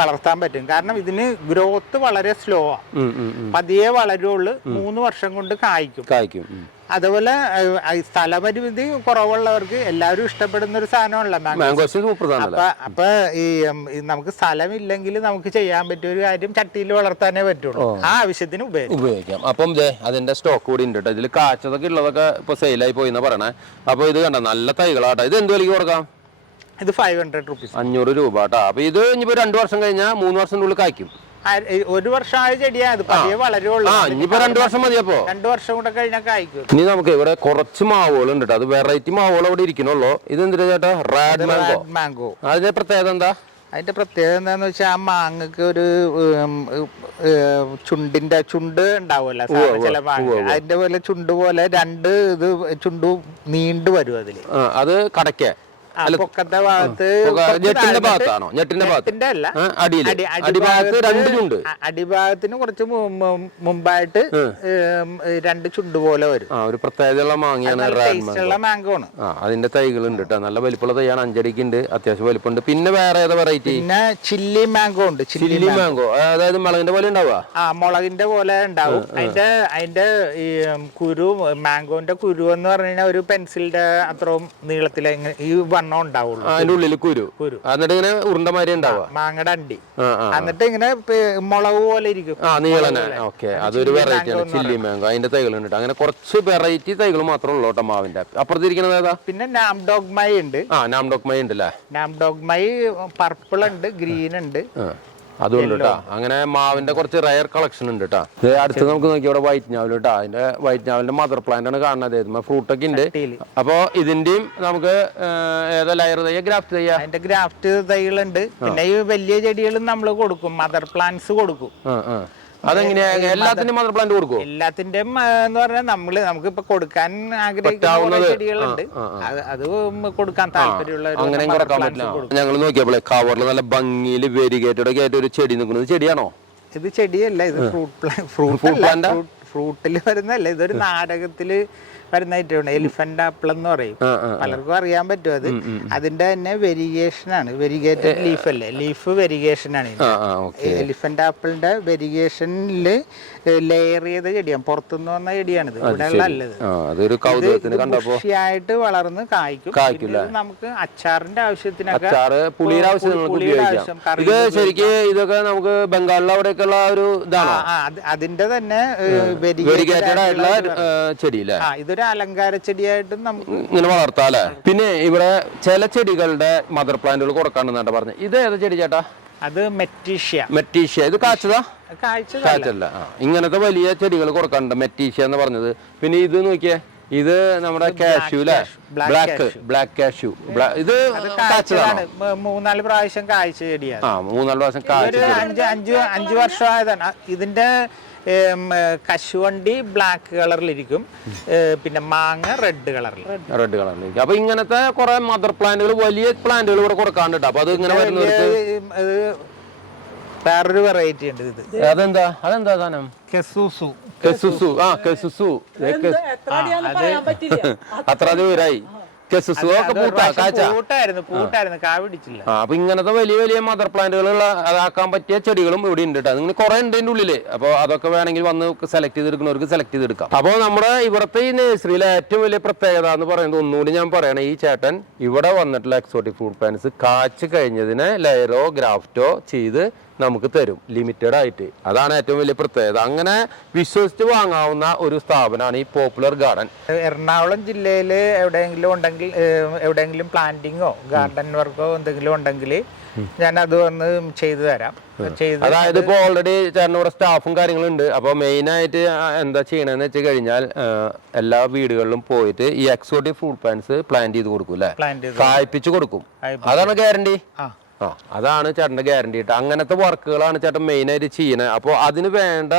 വളർത്താൻ പറ്റും. കാരണം ഇതിന് ഗ്രോത്ത് വളരെ സ്ലോ ആണ്, പതിയെ വളരുള്ളൂ. 3 വർഷം കൊണ്ട് കായ്ക്കും. അതുപോലെ സ്ഥലപരിമിതി കുറവുള്ളവർക്ക് എല്ലാവരും ഇഷ്ടപ്പെടുന്ന ഒരു സാധനമല്ല മാംഗോസ്റ്റിൻ. അപ്പൊ ഈ നമുക്ക് സ്ഥലമില്ലെങ്കിൽ നമുക്ക് ചെയ്യാൻ പറ്റിയ ഒരു കാര്യം ചട്ടിയിൽ വളർത്താനേ പറ്റുള്ളൂ. ആ ആവശ്യത്തിന് ഉപയോഗിക്കാം. അപ്പം അതിന്റെ സ്റ്റോക്ക് കൂടി ഉണ്ട് കേട്ടോ. ഇതിൽ കാച്ചതൊക്കെ ഉള്ളതൊക്കെ ഇപ്പൊ സെയിലായി പോയി എന്ന് പറയണേ. അപ്പൊ ഇത് കണ്ട നല്ല തൈകളാട്ടോ. ഇത് എന്ത് വിലക്ക് കൊടുക്കാം? ഇത് 500 rupees, 500 രൂപ കേട്ടോ. അപ്പൊ ഇത് ഇനിയിപ്പോ 2 വർഷം കഴിഞ്ഞാൽ 3 വർഷത്തിനുള്ളിൽ കായ്ക്കും. 1 വർഷമായ ചെടിയാണ്, അത് പതിയെ വളരുള്ളൂ. ഇനിയിപ്പോ 2 വർഷം മതിയപ്പോ. 2 വർഷം കൂടെ കഴിഞ്ഞാൽ കായ്ക്കും. ഇനി നമുക്ക് ഇവിടെ കുറച്ച് മാവുകൾ ഉണ്ട് കേട്ടോ. അത് വെറൈറ്റി മാവുകൾ ഇവിടെ ഇരിക്കണുള്ളോ. ഇത് എന്തിനാ ചേട്ടാ? Red mango. അതിന്റെ പ്രത്യേകത എന്താ? അതിന്റെ പ്രത്യേകത എന്താന്ന് വെച്ചാൽ ആ മാങ്ങക്ക് ഒരു ചുണ്ട് ഉണ്ടാവുമല്ലോ ചില മാങ്ങ, അതിന്റെ പോലെ ചുണ്ട് പോലെ 2 ഇത് ചുണ്ടു നീണ്ടു വരും അതില്. അത് കടക്ക പൊക്കത്തെ ഭാഗത്ത് ഞെട്ടിന്റെ അല്ല, അടിഭാഗത്തിന് കുറച്ച് മുമ്പായിട്ട് 2 ചുണ്ട് പോലെ വരും. ഒരു പ്രത്യേകതയുള്ള മാങ്ങയാണ്, മാംഗോ ആണ്. അതിന്റെ തൈകൾ ഉണ്ട് കേട്ടോ. നല്ല വലിപ്പമുള്ള തൈയാണ്. 5 അടിക്ക് ഉണ്ട്, അത്യാവശ്യം വലിപ്പമുണ്ട്. പിന്നെ വേറെ ഏതാ വെറൈറ്റി? പിന്നെ ചില്ലി മാംഗോ ഉണ്ട്. ചില്ലി മാംഗോ അതായത് മുളകിന്റെ പോലെ ഉണ്ടാവുക? മുളകിന്റെ പോലെ ഉണ്ടാവും. അതിന്റെ ഈ കുരു, മാംഗോന്റെ കുരു എന്ന് പറഞ്ഞു കഴിഞ്ഞാൽ ഒരു പെൻസിലിന്റെ അത്രയും നീളത്തിലെ ഈ വണ്ണം ഉണ്ടാവുള്ളൂ. അതിന്റെ ഉള്ളിൽ കുരു എന്നിട്ട് ഇങ്ങനെ ഉരുണ്ടമാരി ഉണ്ടാവുക, മാങ്ങയുടെ അണ്ടി. എന്നിട്ട് ഇങ്ങനെ മുളക് പോലെ ഇരിക്കും, നീളനെ. ഓക്കെ, അതൊരു വെറൈറ്റിയാണ് ചില്ലി മാംഗോ. അതിന്റെ തൈകൾ ഉണ്ട്. അങ്ങനെ കുറച്ച് വെറൈറ്റി തൈകൾ മാത്രമേ ഉള്ളൂ കേട്ടോ മാവിന്റെ. അപ്പുറത്തിരിക്കുന്നത് ഏതാ? പിന്നെ നാംഡോഗ്മൈ ഉണ്ട്. നാംഡോഗ്മൈ ഉണ്ടല്ലേ. നാംഡോഗ്മൈ പർപ്പിൾ ഉണ്ട്, ഗ്രീൻ ഉണ്ട്, അതുകൊണ്ട് കേട്ടോ. അങ്ങനെ മാവിന്റെ കുറച്ച് റയർ കളക്ഷൻ ഉണ്ട് കേട്ടോ. അടുത്ത് നമുക്ക് നോക്കി ഇവിടെ വൈറ്റ് ഞാവൽ കേട്ടോ. അതിന്റെ വൈറ്റ് ഞാവലിന്റെ മദർ പ്ലാന്റ് ആണ് കാണുന്നത്. ഫ്രൂട്ട് ഒക്കെ ഉണ്ട്. അപ്പൊ ഇതിന്റെയും നമുക്ക് ഏതാ ലയർ തയ്യ ഗ്രാഫ്റ്റ് തയ്യാ? അതിന്റെ ഗ്രാഫ്റ്റ് തൈകളുണ്ട്. പിന്നെ ഈ വലിയ ചെടികളും നമ്മൾ കൊടുക്കും, മദർ പ്ലാന്റ്സ് കൊടുക്കും. അതെങ്ങനെയാ? എല്ലാത്തിന്റെയും മദർ പ്ലാന്റ് കൊടുക്കും? എല്ലാത്തിന്റെയും എന്ന് പറഞ്ഞാൽ നമുക്ക് ഇപ്പൊ കൊടുക്കാൻ ആഗ്രഹിക്കുന്ന ചെടികളുണ്ട്, അത് കൊടുക്കാൻ താല്പര്യമുള്ള. അങ്ങനെ കൊടുക്കാൻ പറ്റില്ല. ഞങ്ങൾ നോക്കിയപ്പോഴേ കവറിൽ നല്ല ഭംഗിയിൽ വെരിഗേറ്റഡ് ഒക്കെ ആയിട്ട് ഒരു ചെടി നിൽക്കുന്നത്. ചെടിയാണോ ഇത്? ചെടിയല്ല, ഇത് ഫ്രൂട്ടിൽ വരുന്നല്ല. ഇതൊരു നാടകത്തില് വരുന്ന ഐറ്റമാണ്. എലിഫന്റ് ആപ്പിൾ എന്ന് പറയും, പലർക്കും അറിയാൻ പറ്റും. അത് അതിന്റെ തന്നെ വെരിഗേഷൻ ആണ്. വെരിഗേറ്റഡ് ലീഫ് അല്ലേ, ലീഫ് വെരിഗേഷൻ ആണ്. എലിഫന്റ് ആപ്പിളിന്റെ വെരിഗേഷനില് ലെയർ ചെയ്ത ചെടിയാണ്, പുറത്തുനിന്ന് വന്ന ചെടിയാണിത്. ഇവിടെ നല്ലത് കൃഷിയായിട്ട് വളർന്ന് കായ്ക്കും. നമുക്ക് അച്ചാറിന്റെ ആവശ്യത്തിനൊക്കെ, പുളിയുടെ ആവശ്യം. ഇത് ശരിക്കും ഇതൊക്കെ നമുക്ക് ബംഗാളിലെ അവിടെയൊക്കെയുള്ള ഒരു ഇതാണ്. അതിന്റെ തന്നെ വെരിഗേറ്റഡ് ആയിട്ടുള്ള ചെടിയില്ലേ. ഇതൊരു അലങ്കാര ചെടിയായിട്ടും നമുക്ക് ഇങ്ങനെ വളർത്താല്ലേ. പിന്നെ ഇവിടെ ചില ചെടികളുടെ മദർ പ്ലാന്റുകൾ കൊടുക്കാണ്ടെന്നാ പറഞ്ഞത്. ഇത് ഏതാ ചെടി ചേട്ടാ? അത് മെറ്റീഷ്യ. ഇത് കാച്ചതാ? കാച്ചല്ല. ഇങ്ങനത്തെ വലിയ ചെടികൾ കൊടുക്കാറുണ്ട്, മെറ്റീഷ്യ എന്ന് പറഞ്ഞത്. പിന്നെ ഇത് നോക്കിയേ, ഇത് നമ്മുടെ കാഷ്യൂ അല്ലേ, ബ്ലാക്ക് കാഷ്യൂ. ഇത് 3-4 പ്രാവശ്യം കായ്ച്ച ചെടിയാണ്. 3-4 പ്രാവശ്യം കായ്ച്ച. 5 വർഷമായതാണ്. ഇതിന്റെ കശുവണ്ടി ബ്ലാക്ക് കളറിലിരിക്കും, പിന്നെ മാങ്ങ റെഡ് കളറിലിരിക്കും. അപ്പൊ ഇങ്ങനത്തെ കുറെ മദർ പ്ലാന്റുകൾ, വലിയ പ്ലാന്റുകൾ ഇവിടെ കൊടുക്കാണ്ട്. അപ്പൊ അത് ഇങ്ങനെ വേറൊരു വെറൈറ്റി ഉണ്ട്. ഇത് അതെന്താ സാധനം? കെസുസു. അത്ര ദൂരായി. കെസുസും ഒക്കെ പൂട്ടായിരുന്നു കാ പിടിച്ചില്ല. അപ്പൊ ഇങ്ങനത്തെ വലിയ വലിയ മദർ പ്ലാന്റുകളുള്ള അതാക്കാൻ പറ്റിയ ചെടികളും ഇവിടെ ഉണ്ട് കേട്ടോ. നിങ്ങൾ കുറെ ഉണ്ട് ഇതിന്റെ ഉള്ളില്. അപ്പൊ അതൊക്കെ വേണമെങ്കിൽ വന്ന് സെലക്ട് ചെയ്തെടുക്കുന്നവർക്ക് സെലക്ട് ചെയ്തെടുക്കാം. അപ്പോൾ നമ്മുടെ ഇവിടുത്തെ ഈ നഴ്സറിയിലെ ഏറ്റവും വലിയ പ്രത്യേകത എന്ന് പറയുന്നത് ഒന്നുകൂടി ഞാൻ പറയണേ, ഈ ചേട്ടൻ ഇവിടെ വന്നിട്ടുള്ള എക്സോട്ടിക് ഫ്രൂട്ട് പ്ലാന്റ്സ് കാച്ച് കഴിഞ്ഞതിന് ലെയറോ ഗ്രാഫ്റ്റോ ചെയ്ത് നമുക്ക് തരും ലിമിറ്റഡ് ആയിട്ട്. അതാണ് ഏറ്റവും വലിയ പ്രത്യേകത. അങ്ങനെ വിശ്വസിച്ച് വാങ്ങാവുന്ന ഒരു സ്ഥാപനമാണ് ഈ പോപ്പുലർ ഗാർഡൻ. എറണാകുളം ജില്ലയിൽ എവിടെയെങ്കിലും പ്ലാന്റിങ്ങോ ഗാർഡൻ വർക്കോ എന്തെങ്കിലും ഉണ്ടെങ്കിൽ ഞാൻ അത് വന്ന് ചെയ്തു തരാം. അതായത് ഇപ്പൊ ഓൾറെഡി ചേട്ടനോടെ സ്റ്റാഫും കാര്യങ്ങളും ഉണ്ട്. അപ്പൊ മെയിൻ ആയിട്ട് എന്താ ചെയ്യണമെന്ന് വെച്ച് കഴിഞ്ഞാൽ എല്ലാ വീടുകളിലും പോയിട്ട് ഈ എക്സോട്ടിക് ഫ്രൂട്ട് പ്ലാന്റ്സ് പ്ലാന്റ് ചെയ്ത് കൊടുക്കും അല്ലെ, കായ്പിച്ചു കൊടുക്കും. അതാണ് ഗ്യാരണ്ടി. അതാണ് ചേട്ടന്റെ ഗ്യാരണ്ടി ഇട്ട്. അങ്ങനത്തെ വർക്കുകളാണ് ചേട്ടൻ മെയിൻ ആയിട്ട് ചെയ്യുന്നത്. അപ്പോൾ അതിന് വേണ്ട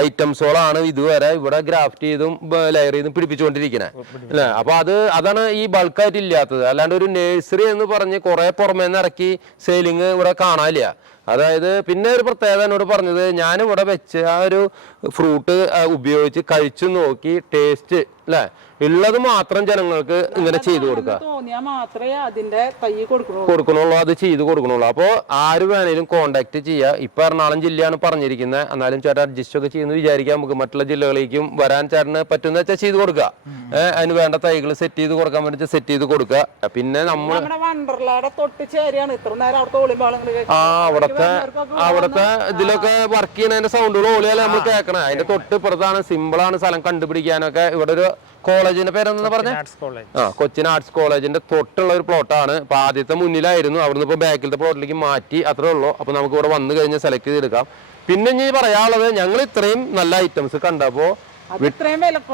ഐറ്റംസുകളാണ് ഇതുവരെ ഇവിടെ ഗ്രാഫ്റ്റ് ചെയ്തും ലെയർ ചെയ്തും പിടിപ്പിച്ചുകൊണ്ടിരിക്കുന്നത് അല്ലേ. അപ്പൊ അതാണ് ഈ ബൾക്കായിട്ട് ഇല്ലാത്തത്. അല്ലാണ്ട് ഒരു നഴ്സറി എന്ന് പറഞ്ഞ് കുറെ പുറമേ നിന്ന് ഇറക്കി സെയിലിങ് ഇവിടെ കാണാനില്ല. അതായത് പിന്നെ ഒരു പ്രത്യേകത എന്നോട് പറഞ്ഞത്, ഞാൻ ഇവിടെ വെച്ച് ആ ഒരു ഫ്രൂട്ട് ഉപയോഗിച്ച് കഴിച്ചു നോക്കി ടേസ്റ്റ് അല്ലേ ഉള്ളത് മാത്രം ജനങ്ങൾക്ക് ഇങ്ങനെ ചെയ്തു കൊടുക്കുക കൊടുക്കണുള്ളൂ, അത് ചെയ്ത് കൊടുക്കണുള്ളൂ. അപ്പോൾ ആര് വേണേലും കോണ്ടാക്ട് ചെയ്യുക. ഇപ്പൊ എറണാകുളം ജില്ലയാണ് പറഞ്ഞിരിക്കുന്നത്. എന്നാലും ചേട്ടൻ അഡ്ജസ്റ്റ് ഒക്കെ ചെയ്യുന്നു വിചാരിക്കാം. നമുക്ക് മറ്റുള്ള ജില്ലകളിലേക്കും വരാൻ ചേട്ടന് പറ്റുന്ന വെച്ചാൽ ചെയ്ത് കൊടുക്കുക. അതിന് വേണ്ട തൈകൾ സെറ്റ് ചെയ്ത് കൊടുക്കാൻ വേണ്ടി സെറ്റ് ചെയ്ത് കൊടുക്കുക. പിന്നെ നമ്മൾ അവിടുത്തെ ഇതിലൊക്കെ വർക്ക് ചെയ്യണതിന്റെ സൗണ്ടുകൾ ഓളിയാലേ നമ്മൾ കേൾക്കണേ. അതിന്റെ തൊട്ട് ഇപ്പുറത്താണ്, സിമ്പിളാണ് സ്ഥലം കണ്ടുപിടിക്കാനൊക്കെ. ഇവിടെ ഒരു കോളേജിന്റെ പേരെന്താ പറഞ്ഞ കൊച്ചിൻ ആർട്സ് കോളേജിന്റെ തൊട്ടുള്ള ഒരു പ്ലോട്ടാണ്. അപ്പൊ ആദ്യത്തെ മുന്നിലായിരുന്നു, അവിടുന്ന് ഇപ്പൊ ബാക്കിലത്തെ പ്ലോട്ടിലേക്ക് മാറ്റി, അത്രേ ഉള്ളൂ. അപ്പൊ നമുക്ക് ഇവിടെ വന്നു കഴിഞ്ഞാൽ സെലക്ട് ചെയ്തെടുക്കാം. പിന്നെ ഇനി പറയാനുള്ളത്, ഞങ്ങൾ ഇത്രയും നല്ല ഐറ്റംസ് കണ്ടപ്പോ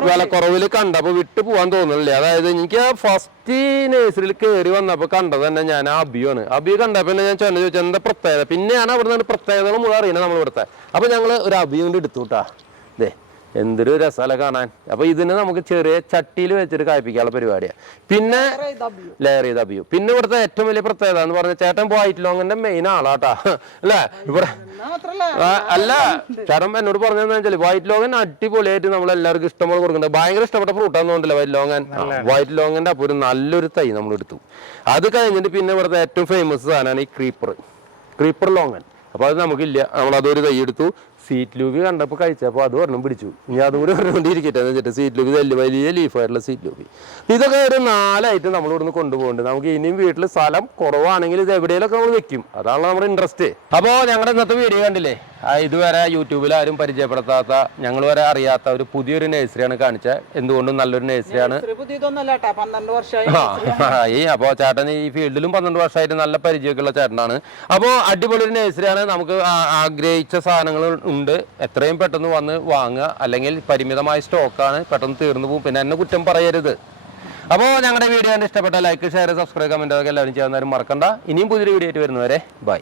വിലക്കുറവിൽ കണ്ടപ്പോ വിട്ടു പോവാൻ തോന്നുന്നില്ല. അതായത് എനിക്ക് ഫസ്റ്റ് നഴ്സറിയിൽ കയറി വന്നപ്പോ കണ്ടത് തന്നെ ഞാൻ അബിയാണ്. അബി കണ്ടപ്പോ ഞാൻ ചോദിച്ചു എന്താ പ്രത്യേകത. പിന്നെയാണ് അവിടെ നിന്ന് പ്രത്യേകതകൾ മുഴുവൻ അറിയണത് നമ്മൾ ഇവിടുത്തെ. അപ്പൊ ഞങ്ങള് ഒരു അബി കൊണ്ട് എടുത്തു കേട്ടാ. ദേ എന്തൊരു രസമല്ല കാണാൻ. അപ്പൊ ഇതിന് നമുക്ക് ചെറിയ ചട്ടിയിൽ വെച്ചിട്ട് കായ്പിക്കാനുള്ള പരിപാടിയാണ്. പിന്നെ ലെയർ ചെയ്ത് അബിയു. പിന്നെ ഇവിടുത്തെ ഏറ്റവും വലിയ പ്രത്യേകത എന്ന് പറഞ്ഞാൽ ചേട്ടൻ വൈറ്റ് ലോങ്ങിന്റെ മെയിൻ ആളാട്ടാ അല്ലേ. ഇവിടെ അല്ല ചേട്ടൻ എന്നോട് പറഞ്ഞതെന്ന് വെച്ചാൽ വൈറ്റ് ലോങ്ങൻ അടിപൊളിയായിട്ട് നമ്മൾ എല്ലാവർക്കും ഇഷ്ടംപോലെ കൊടുക്കുന്നത്. ഭയങ്കര ഇഷ്ടപ്പെട്ട ഫ്രൂട്ടാന്ന് തോന്നില്ല വൈറ്റ് ലോങ്ങൻ. വൈറ്റ് ലോങ്ങിന്റെ അപ്പൊ ഒരു നല്ലൊരു തൈ നമ്മൾ എടുത്തു. അത് കഴിഞ്ഞിട്ട് പിന്നെ ഇവിടുത്തെ ഏറ്റവും ഫേമസ് സാധനമാണ് ഈ ക്രീപ്പർ ലോങ്ങൻ. അപ്പൊ അത് നമുക്കില്ല, നമ്മളതൊരു തൈ എടുത്തു. സീറ്റ് ലൂബി കണ്ടപ്പോൾ കഴിച്ചപ്പോൾ അത് ഒരെണ്ണം പിടിച്ചു. ഇനി അതുകൂടി പറഞ്ഞുകൊണ്ടിരിക്കട്ടെ എന്ന് വെച്ചിട്ട് സീറ്റ് ലൂബി വലിയ ലീഫായിട്ടുള്ള സീറ്റ് ലൂബി. ഇതൊക്കെ ഒരു 4 ഐറ്റം നമ്മൾ ഇവിടുന്ന് കൊണ്ടുപോകുന്നുണ്ട്. നമുക്ക് ഇനിയും വീട്ടിൽ സ്ഥലം കുറവാണെങ്കിൽ ഇത് എവിടെയെങ്കിലൊക്കെ നമ്മൾ വെക്കും. അതാണ് നമ്മുടെ ഇൻട്രസ്റ്റ്. അപ്പോൾ ഞങ്ങളുടെ ഇന്നത്തെ വീഡിയോ കണ്ടില്ലേ, ഇതുവരെ യൂട്യൂബിൽ ആരും പരിചയപ്പെടുത്താത്ത, ഞങ്ങൾ വരെ അറിയാത്ത ഒരു പുതിയൊരു നഴ്സറിയാണ് കാണിച്ചത്. എന്തുകൊണ്ടും നല്ലൊരു നഴ്സറിയാണ്. അപ്പോൾ ചേട്ടൻ ഈ ഫീൽഡിലും 12 വർഷമായിട്ട് നല്ല പരിചയമൊക്കെയുള്ള ചേട്ടനാണ്. അപ്പോൾ അടിപൊളി ഒരു നഴ്സറിയാണ്. നമുക്ക് ആഗ്രഹിച്ച സാധനങ്ങൾ ഉണ്ട്. എത്രയും പെട്ടെന്ന് വന്ന് വാങ്ങുക. അല്ലെങ്കിൽ പരിമിതമായ സ്റ്റോക്കാണ്, പെട്ടെന്ന് തീർന്നു പോകും. പിന്നെ എന്നെ കുറ്റം പറയരുത്. അപ്പോൾ ഞങ്ങളുടെ വീഡിയോ ഇഷ്ടപ്പെട്ട ലൈക്ക്, ഷെയർ, സബ്സ്ക്രൈബ്, കമന്റ് ഒക്കെ എല്ലാവരും ചെയ്യാൻ മറക്കണ്ട. ഇനിയും പുതിയൊരു വീഡിയോ ആയിട്ട് വരുന്നവരെ ബൈ.